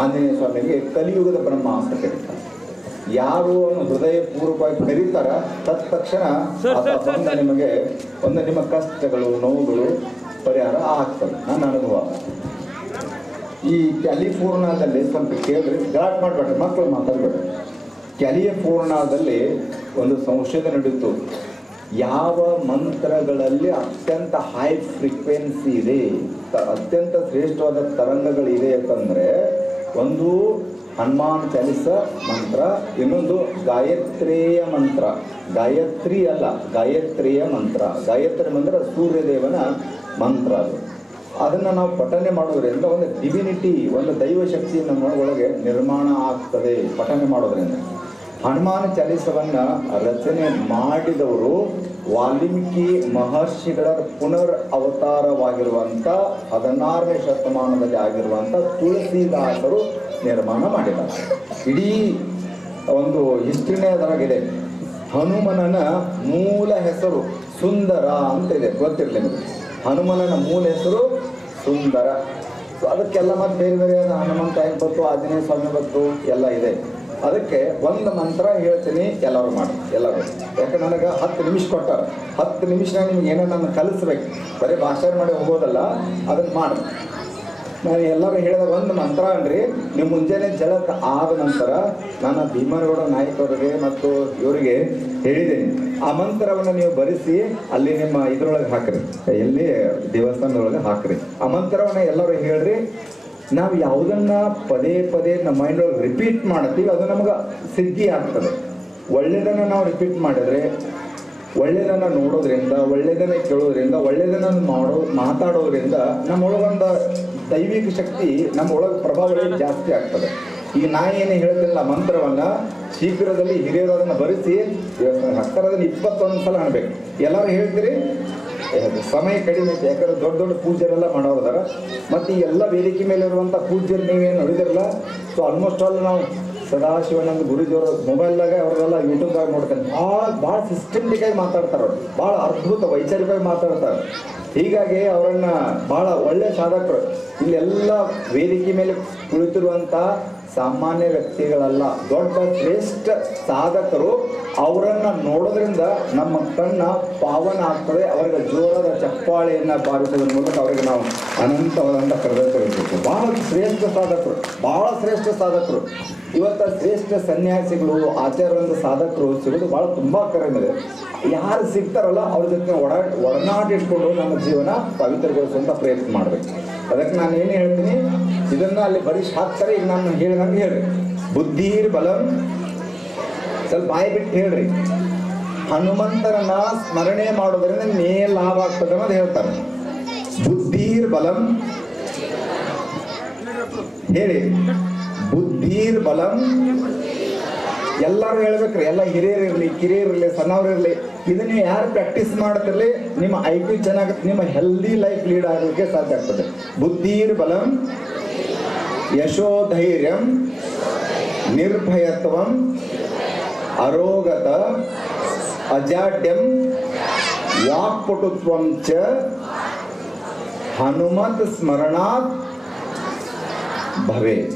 ಆಂಜನೇಯ ಸ್ವಾಮಿಗೆ ಕಲಿಯುಗದ ಬ್ರಹ್ಮ ಅಂತ ಕರೀತಾರೆ. ಯಾರು ಹೃದಯಪೂರ್ವಕವಾಗಿ ಕರೀತಾರ ತಕ್ಷಣ ನಿಮಗೆ ನಿಮ್ಮ ಕಷ್ಟಗಳು ನೋವುಗಳು ಪರಿಹಾರ ಆಗ್ತದೆ. ನನ್ನ ಅನುಭವ. ಈ ಕ್ಯಾಲಿಫೋರ್ನಿಯಾದಲ್ಲಿ ಸ್ವಲ್ಪ ಕೇಳಿದ್ರೆ ಗಲಾಟೆ ಮಾಡಬೇಡ್ರಿ, ಮಕ್ಕಳು ಮಾತಾಡಬೇಡ್ರಿ. ಕ್ಯಾಲಿಫೋರ್ನಿಯಾದಲ್ಲಿ ಒಂದು ಸಂಶೋಧನೆ ನಡೆಯಿತು. ಯಾವ ಮಂತ್ರಗಳಲ್ಲಿ ಅತ್ಯಂತ ಹೈ ಫ್ರೀಕ್ವೆನ್ಸಿ ಇದೆ, ಅತ್ಯಂತ ಶ್ರೇಷ್ಠವಾದ ತರಂಗಗಳಿದೆ ಅಂತಂದರೆ ಒಂದು ಹನುಮಾನ್ ಚಾಲಿಸ ಮಂತ್ರ, ಇನ್ನೊಂದು ಗಾಯತ್ರಿಯ ಮಂತ್ರ. ಗಾಯತ್ರಿ ಅಲ್ಲ, ಗಾಯತ್ರಿಯ ಮಂತ್ರ. ಗಾಯತ್ರಿ ಮಂತ್ರ ಸೂರ್ಯದೇವನ ಮಂತ್ರ. ಅದನ್ನು ನಾವು ಪಠನೆ ಮಾಡೋದ್ರಿಂದ ಒಂದು ಡಿವಿನಿಟಿ, ಒಂದು ದೈವ ಶಕ್ತಿ ನಮ್ಮ ಒಳಗೆ ನಿರ್ಮಾಣ ಆಗ್ತದೆ ಪಠನೆ ಮಾಡೋದ್ರಿಂದ. ಹನುಮಾನ್ ಚಾಲಿಸವನ್ನು ರಚನೆ ಮಾಡಿದವರು ವಾಲ್ಮೀಕಿ ಮಹರ್ಷಿಗಳ ಪುನರ್ ಅವತಾರವಾಗಿರುವಂಥ 16ನೇ ಶತಮಾನದಲ್ಲಿ ಆಗಿರುವಂಥ ತುಳಸಿದಾಸರು ನಿರ್ಮಾಣ ಮಾಡಿದ್ದಾರೆ. ಇಡೀ ಒಂದು ಹಿಸ್ಟ್ರಿನೇ ಅದರಾಗಿದೆ. ಹನುಮನನ ಮೂಲ ಹೆಸರು ಸುಂದರ ಅಂತ ಇದೆ, ಗೊತ್ತಿರಲಿ ನಿಮಗೆ. ಹನುಮನನ ಮೂಲ ಹೆಸರು ಸುಂದರ. ಅದಕ್ಕೆಲ್ಲ ಮತ್ತೆ ಬೇರೆ ಬೇರೆ ಹನುಮಂತ ಹೆಂಗೆ ಬಂತು, ಆಂಜನೇಯ ಸ್ವಾಮಿ ಬಂತು, ಎಲ್ಲ ಇದೆ. ಅದಕ್ಕೆ ಒಂದು ಮಂತ್ರ ಹೇಳ್ತೀನಿ, ಎಲ್ಲರೂ ಮಾಡಿ, ಎಲ್ಲರೂ. ಯಾಕೆ ನನಗೆ 10 ನಿಮಿಷ ಕೊಟ್ಟಾರ. 10 ನಿಮಿಷ ನಿಮ್ಗೆ ಏನೋ ನಾನು ಕಲಿಸ್ಬೇಕು, ಬರೀ ಭಾಷಣ ಮಾಡಿ ಹೋಗೋದಲ್ಲ, ಅದನ್ನು ಮಾಡಿ. ನಾನು ಎಲ್ಲರೂ ಹೇಳಿದ ಒಂದು ಮಂತ್ರ ಅನ್ರಿ. ನೀವು ಮುಂಜಾನೆ ಜಳಕ ಆದ ನಂತರ ನಾನು ಭೀಮನಗೌಡ ನಾಯಕರಿಗೆ ಮತ್ತು ಇವರಿಗೆ ಹೇಳಿದ್ದೇನೆ. ಆ ಮಂತ್ರವನ್ನು ನೀವು ಬರೆಸಿ ಅಲ್ಲಿ ನಿಮ್ಮ ಇದ್ರೊಳಗೆ ಹಾಕ್ರಿ, ಎಲ್ಲಿ ದೇವಸ್ಥಾನದೊಳಗೆ ಹಾಕ್ರಿ. ಆ ಮಂತ್ರವನ್ನು ಎಲ್ಲರೂ ಹೇಳ್ರಿ. ನಾವು ಯಾವುದನ್ನ ಪದೇ ಪದೇ ನಮ್ಮ ಮೈಂಡೊಳಗೆ ರಿಪೀಟ್ ಮಾಡ್ತೀವಿ ಅದು ನಮ್ಗೆ ಸಿದ್ಧಿ ಆಗ್ತದೆ. ಒಳ್ಳೆಯದನ್ನು ನಾವು ರಿಪೀಟ್ ಮಾಡಿದ್ರೆ, ಒಳ್ಳೆಯದನ್ನು ನೋಡೋದ್ರಿಂದ, ಒಳ್ಳೆಯದನ್ನೇ ಕೇಳೋದ್ರಿಂದ, ಒಳ್ಳೆಯದನ್ನು ಮಾತಾಡೋದ್ರಿಂದ ನಮ್ಮೊಳಗೊಂದು ದೈವಿಕ ಶಕ್ತಿ ನಮ್ಮ ಒಳಗೆ ಪ್ರಭಾವ ಜಾಸ್ತಿ ಆಗ್ತದೆ. ಈಗ ನಾ ಏನು ಹೇಳ್ತಿಲ್ಲ ಮಂತ್ರವನ್ನು ಶೀಘ್ರದಲ್ಲಿ ಹಿರಿಯರು ಅದನ್ನು ಬರೆಸಿ ದೇವಸ್ಥಾನ ಹಾಕ್ತಾರೆ. ಅದನ್ನು 21 ಸಲ ಅನ್ಬೇಕು. ಎಲ್ಲರೂ ಹೇಳ್ತೀರಿ, ಸಮಯ ಕಡಿಮೆ ಐತೆ. ಯಾಕಂದ್ರೆ ದೊಡ್ಡ ದೊಡ್ಡ ಪೂಜ್ಯರೆಲ್ಲ ಮಾಡೋದಾರ. ಮತ್ತು ಈ ಎಲ್ಲ ವೇದಿಕೆ ಮೇಲೆ ಇರುವಂಥ ಪೂಜ್ಯರು ನೀವೇನು ನೋಡಿದಿರಲ್ಲ. ಸೊ ಆಲ್ಮೋಸ್ಟ್ ಆಲ್ ನಾವು ಸದಾಶಿವನಂದ ಗುರುಜಿಯವರು ಮೊಬೈಲ್ದಾಗ ಅವರೆಲ್ಲ ಯೂಟ್ಯೂಬ್ದಾಗ ನೋಡ್ತಾರೆ. ಭಾಳ ಸಿಸ್ಟಮೆಟಿಕಾಗಿ ಮಾತಾಡ್ತಾರೆ. ಅವರು ಭಾಳ ಅದ್ಭುತ ವೈಚಾರಿಕವಾಗಿ ಮಾತಾಡ್ತಾರೆ. ಹೀಗಾಗಿ ಅವರನ್ನು ಭಾಳ ಒಳ್ಳೆಯ ಸಾಧಕರು. ಇಲ್ಲೆಲ್ಲ ವೇದಿಕೆ ಮೇಲೆ ಕುಳಿತಿರುವಂಥ ಸಾಮಾನ್ಯ ವ್ಯಕ್ತಿಗಳಲ್ಲ, ದೊಡ್ಡ ಶ್ರೇಷ್ಠ ಸಾಧಕರು. ಅವರನ್ನು ನೋಡೋದ್ರಿಂದ ನಮ್ಮ ಕಣ್ಣ ಪಾವನ ಆಗ್ತದೆ. ಅವರಿಗೆ ಜೋರಾದ ಚಪ್ಪಾಳೆಯನ್ನು ಬಾರಿಸೋದ್ರ ಮೂಲಕ ಅವರಿಗೆ ನಾವು ಅನಂತವಾದಂಥ ಕರೆದಬೇಕು. ಭಾಳ ಶ್ರೇಷ್ಠ ಸಾಧಕರು, ಭಾಳ ಶ್ರೇಷ್ಠ ಸಾಧಕರು. ಇವತ್ತು ಶ್ರೇಷ್ಠ ಸನ್ಯಾಸಿಗಳು, ಆಚಾರ್ಯರಂಥ ಸಾಧಕರು ಸಿಗೋದು ಭಾಳ ತುಂಬ ಕಡಿಮೆ ಇದೆ. ಯಾರು ಸಿಗ್ತಾರಲ್ಲ ಅವ್ರ ಜೊತೆ ಒಡನಾಟ ಇಟ್ಕೊಂಡು ನಮ್ಮ ಜೀವನ ಪವಿತ್ರಗೊಳಿಸುವಂಥ ಪ್ರಯತ್ನ ಮಾಡಬೇಕು. ಅದಕ್ಕೆ ನಾನು ಏನು ಹೇಳ್ತೀನಿ, ಇದನ್ನು ಅಲ್ಲಿ ಬರೀ ಹಾಕ್ತಾರೆ. ಈಗ ನಾನು ಹೇಳಿದಂಗೆ ಹೇಳ್ರಿ, ಬುದ್ಧಿರ್ ಬಲಂ. ಸ್ವಲ್ಪ ಬಾಯಿ ಬಿಟ್ಟು ಹೇಳ್ರಿ. ಹನುಮಂತರನ್ನ ಸ್ಮರಣೆ ಮಾಡೋದ್ರಿಂದ ನೇರ ಲಾಭ ಆಗ್ತದೆ ಅನ್ನೋದು ಹೇಳ್ತಾರೆ. ಬುದ್ಧಿರ್ ಬಲಂ ಹೇಳಿ. ಬುದ್ಧಿರ್ ಬಲಂ ಎಲ್ಲರೂ ಹೇಳ್ಬೇಕ್ರಿ. ಎಲ್ಲ ಹಿರಿಯರಿರಲಿ, ಕಿರಿಯರಿರಲಿ, ಸಣ್ಣವರಿರಲಿ. ಇದನ್ನು ಯಾರು ಪ್ರಾಕ್ಟೀಸ್ ಮಾಡ್ತಿರಲಿ ನಿಮ್ಮ IQ ಚೆನ್ನಾಗುತ್ತೆ, ನಿಮ್ಮ ಹೆಲ್ದಿ ಲೈಫ್ ಲೀಡ್ ಆಗೋಕ್ಕೆ ಸಾಧ್ಯ ಆಗ್ತದೆ. ಬುದ್ಧಿರ್ ಬಲಂ ಯಶೋಧೈರ್ಯಂ ನಿರ್ಭಯತ್ವಂ ಅರೋಗತ ಅಜಾಡ್ಯಂ ವಾಕ್ಪಟುತ್ವಂ ಚ ಹನುಮತ್ ಸ್ಮರಣಾತ್ ಭವೇತ್.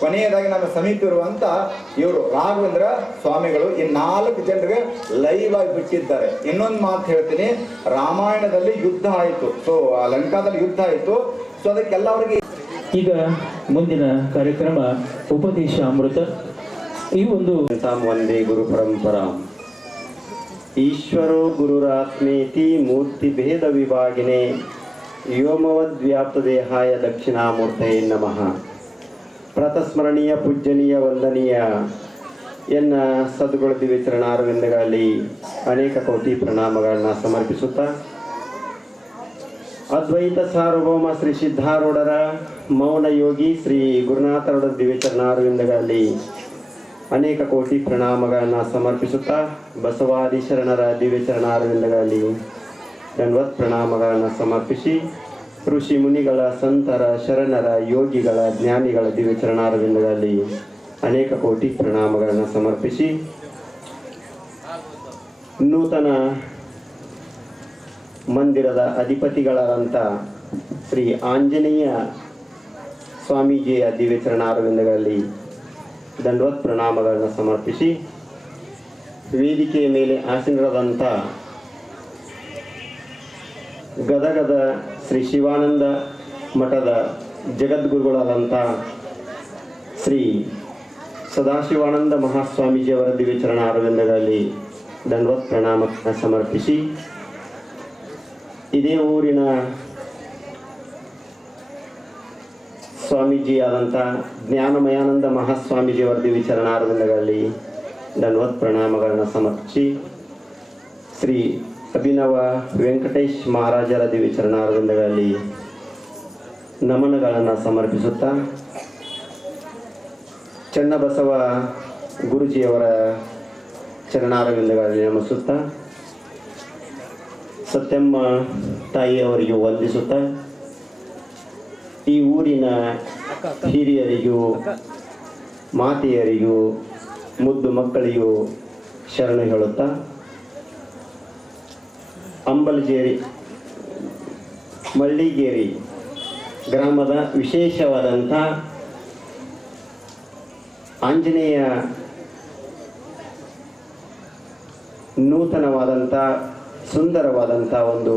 ಕೊನೆಯದಾಗಿ ನಮ್ಮ ಸಮೀಪ ಇರುವಂತ ಇವರು ರಾಘವೇಂದ್ರ ಸ್ವಾಮಿಗಳು ಈ 4 ಜನರಿಗೆ ಲೈವ್ ಆಗಿ ಬಿಟ್ಟಿದ್ದಾರೆ. ಇನ್ನೊಂದು ಮಾತು ಹೇಳ್ತೀನಿ, ರಾಮಾಯಣದಲ್ಲಿ ಯುದ್ಧ ಆಯಿತು, ಸೊ ಲಂಕಾದಲ್ಲಿ ಯುದ್ಧ ಆಯಿತು, ಸೊ ಅದಕ್ಕೆಲ್ಲ ಅವರಿಗೆ. ಈಗ ಮುಂದಿನ ಕಾರ್ಯಕ್ರಮ ಉಪದೇಶ ಅಮೃತ. ಈ ಒಂದು ವಂದೇ ಗುರು ಪರಂಪರಾ. ಈಶ್ವರೋ ಗುರುರಾತ್ಮೇತಿ ಮೂರ್ತಿ ಭೇದ ವಿಭಾಗಿನೇ ವ್ಯೋಮವದ್ವ್ಯಾಪ್ತ ದೇಹಾಯ ದಕ್ಷಿಣಾಮೂರ್ತಯೇ ನಮಃ. ಪ್ರಾತಸ್ಮರಣೀಯ ಪೂಜ್ಯನೀಯ ವಂದನೀಯ ಎನ್ನ ಸದ್ಗುಣ ದಿವ್ಯ ಚರಣಾರವಿಂದಗಳಲ್ಲಿ ಅನೇಕ ಕೋಟಿ ಪ್ರಣಾಮಗಳನ್ನು ಸಮರ್ಪಿಸುತ್ತಾ, ಅದ್ವೈತ ಸಾರ್ವಭೌಮ ಶ್ರೀ ಸಿದ್ಧಾರೂಢರ ಮೌನ ಯೋಗಿ ಶ್ರೀ ಗುರುನಾಥರೂಢ ದಿವ್ಯ ಚರಣಾರವಿಂದಗಳಲ್ಲಿ ಅನೇಕ ಕೋಟಿ ಪ್ರಣಾಮಗಳನ್ನು ಸಮರ್ಪಿಸುತ್ತಾ, ಬಸವಾದಿ ಶರಣರ ದಿವ್ಯ ಚರಣಾರವಿಂದಗಳಲ್ಲಿ ದಂಡವತ್ ಪ್ರಣಾಮಗಳನ್ನು ಸಮರ್ಪಿಸಿ, ಋಷಿ ಮುನಿಗಳ ಸಂತರ ಶರಣರ ಯೋಗಿಗಳ ಜ್ಞಾನಿಗಳ ದಿವ್ಯ ಚರಣಾರವಿಂದಗಳಲ್ಲಿ ಅನೇಕ ಕೋಟಿ ಪ್ರಣಾಮಗಳನ್ನು ಸಮರ್ಪಿಸಿ, ನೂತನ ಮಂದಿರದ ಅಧಿಪತಿಗಳಾದಂಥ ಶ್ರೀ ಆಂಜನೇಯ ಸ್ವಾಮೀಜಿಯ ದಿವ್ಯ ಚರಣಾರವಿಂದಗಳಲ್ಲಿ ದಂಡವತ್ ಪ್ರಣಾಮಗಳನ್ನು ಸಮರ್ಪಿಸಿ, ವೇದಿಕೆಯ ಮೇಲೆ ಆಸೀನರಾದಂಥ ಗದಗದ ಶ್ರೀ ಶಿವಾನಂದ ಮಠದ ಜಗದ್ಗುರುಗಳಾದಂಥ ಶ್ರೀ ಸದಾಶಿವಾನಂದ ಮಹಾಸ್ವಾಮೀಜಿಯವರ ದಿವ್ಯ ಚರಣಾರವಿಂದಗಳಲ್ಲಿ ದಂಡವತ್ ಪ್ರಣಾಮವನ್ನು ಸಮರ್ಪಿಸಿ, ಇದೇ ಊರಿನ ಸ್ವಾಮೀಜಿಯಾದಂಥ ಜ್ಞಾನಮಯಾನಂದ ಮಹಾಸ್ವಾಮೀಜಿಯವರ ದಿವ್ಯ ಚರಣಾರವಿಂದಗಳಲ್ಲಿ ದಂಡವತ್ ಪ್ರಣಾಮಗಳನ್ನು ಸಮರ್ಪಿಸಿ, ಶ್ರೀ ಅಭಿನವ ವೆಂಕಟೇಶ್ ಮಹಾರಾಜರ ದಿವ್ಯ ಚರಣಾರವಿಂದಗಳಲ್ಲಿ ನಮನಗಳನ್ನು ಸಮರ್ಪಿಸುತ್ತಾ, ಚನ್ನಬಸವ ಗುರುಜಿಯವರ ಚರಣಾರವಿಂದಗಳಲ್ಲಿ ನಮಿಸುತ್ತಾ, ಸತ್ಯಮ್ಮ ತಾಯಿಯವರಿಗೂ ವಂದಿಸುತ್ತಾ, ಈ ಊರಿನ ಹಿರಿಯರಿಗೂ ಮಾತೆಯರಿಗೂ ಮುದ್ದು ಮಕ್ಕಳಿಗೂ ಶರಣು ಹೇಳುತ್ತಾ, ಅಂಬಲಗೇರಿ ಮಳ್ಳಿಗೇರಿ ಗ್ರಾಮದ ವಿಶೇಷವಾದಂಥ ಆಂಜನೇಯ ನೂತನವಾದಂಥ ಸುಂದರವಾದಂಥ ಒಂದು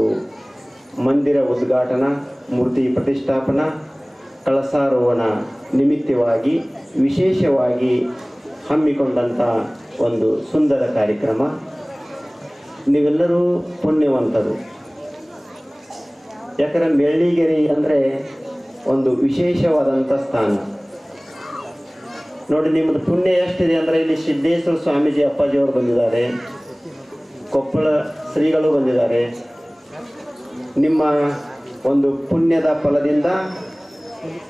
ಮಂದಿರ ಉದ್ಘಾಟನಾ, ಮೂರ್ತಿ ಪ್ರತಿಷ್ಠಾಪನಾ, ಕಳಸಾರೋಹಣ ನಿಮಿತ್ತವಾಗಿ ವಿಶೇಷವಾಗಿ ಹಮ್ಮಿಕೊಂಡಂಥ ಒಂದು ಸುಂದರ ಕಾರ್ಯಕ್ರಮ. ನೀವೆಲ್ಲರೂ ಪುಣ್ಯವಂತರು. ಯಾಕಂದರೆ ಮೆಳ್ಳಿಗೆರೆ ಅಂದರೆ ಒಂದು ವಿಶೇಷವಾದಂಥ ಸ್ಥಾನ. ನೋಡಿ, ನಿಮ್ಮದು ಪುಣ್ಯ ಎಷ್ಟಿದೆ ಅಂದರೆ ಇಲ್ಲಿ ಸಿದ್ದೇಶ್ವರ ಸ್ವಾಮೀಜಿ ಅಪ್ಪಾಜಿಯವರು ಬಂದಿದ್ದಾರೆ, ಕೊಪ್ಪಳ ಶ್ರೀಗಳು ಬಂದಿದ್ದಾರೆ. ನಿಮ್ಮ ಒಂದು ಪುಣ್ಯದ ಫಲದಿಂದ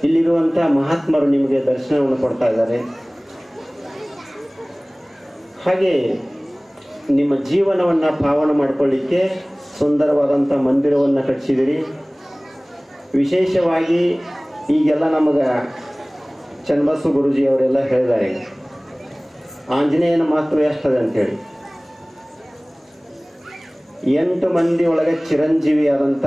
ಇಲ್ಲಿರುವಂಥ ಮಹಾತ್ಮರು ನಿಮಗೆ ದರ್ಶನವನ್ನು ಕೊಡ್ತಾ ಇದ್ದಾರೆ. ಹಾಗೆ ನಿಮ್ಮ ಜೀವನವನ್ನು ಪಾವನ ಮಾಡಿಕೊಳ್ಳಿಕ್ಕೆ ಸುಂದರವಾದಂಥ ಮಂದಿರವನ್ನು ಕಟ್ಟಿಸಿದಿರಿ. ವಿಶೇಷವಾಗಿ ಈಗೆಲ್ಲ ನಮಗೆ ಚನ್ನಬಸವ ಗುರುಜಿಯವರೆಲ್ಲ ಹೇಳಿದ್ದಾರೆ ಆಂಜನೇಯನ ಮಹತ್ವ ಎಷ್ಟದೆ ಅಂಥೇಳಿ. 8 ಮಂದಿ ಒಳಗೆ ಚಿರಂಜೀವಿಯಾದಂಥ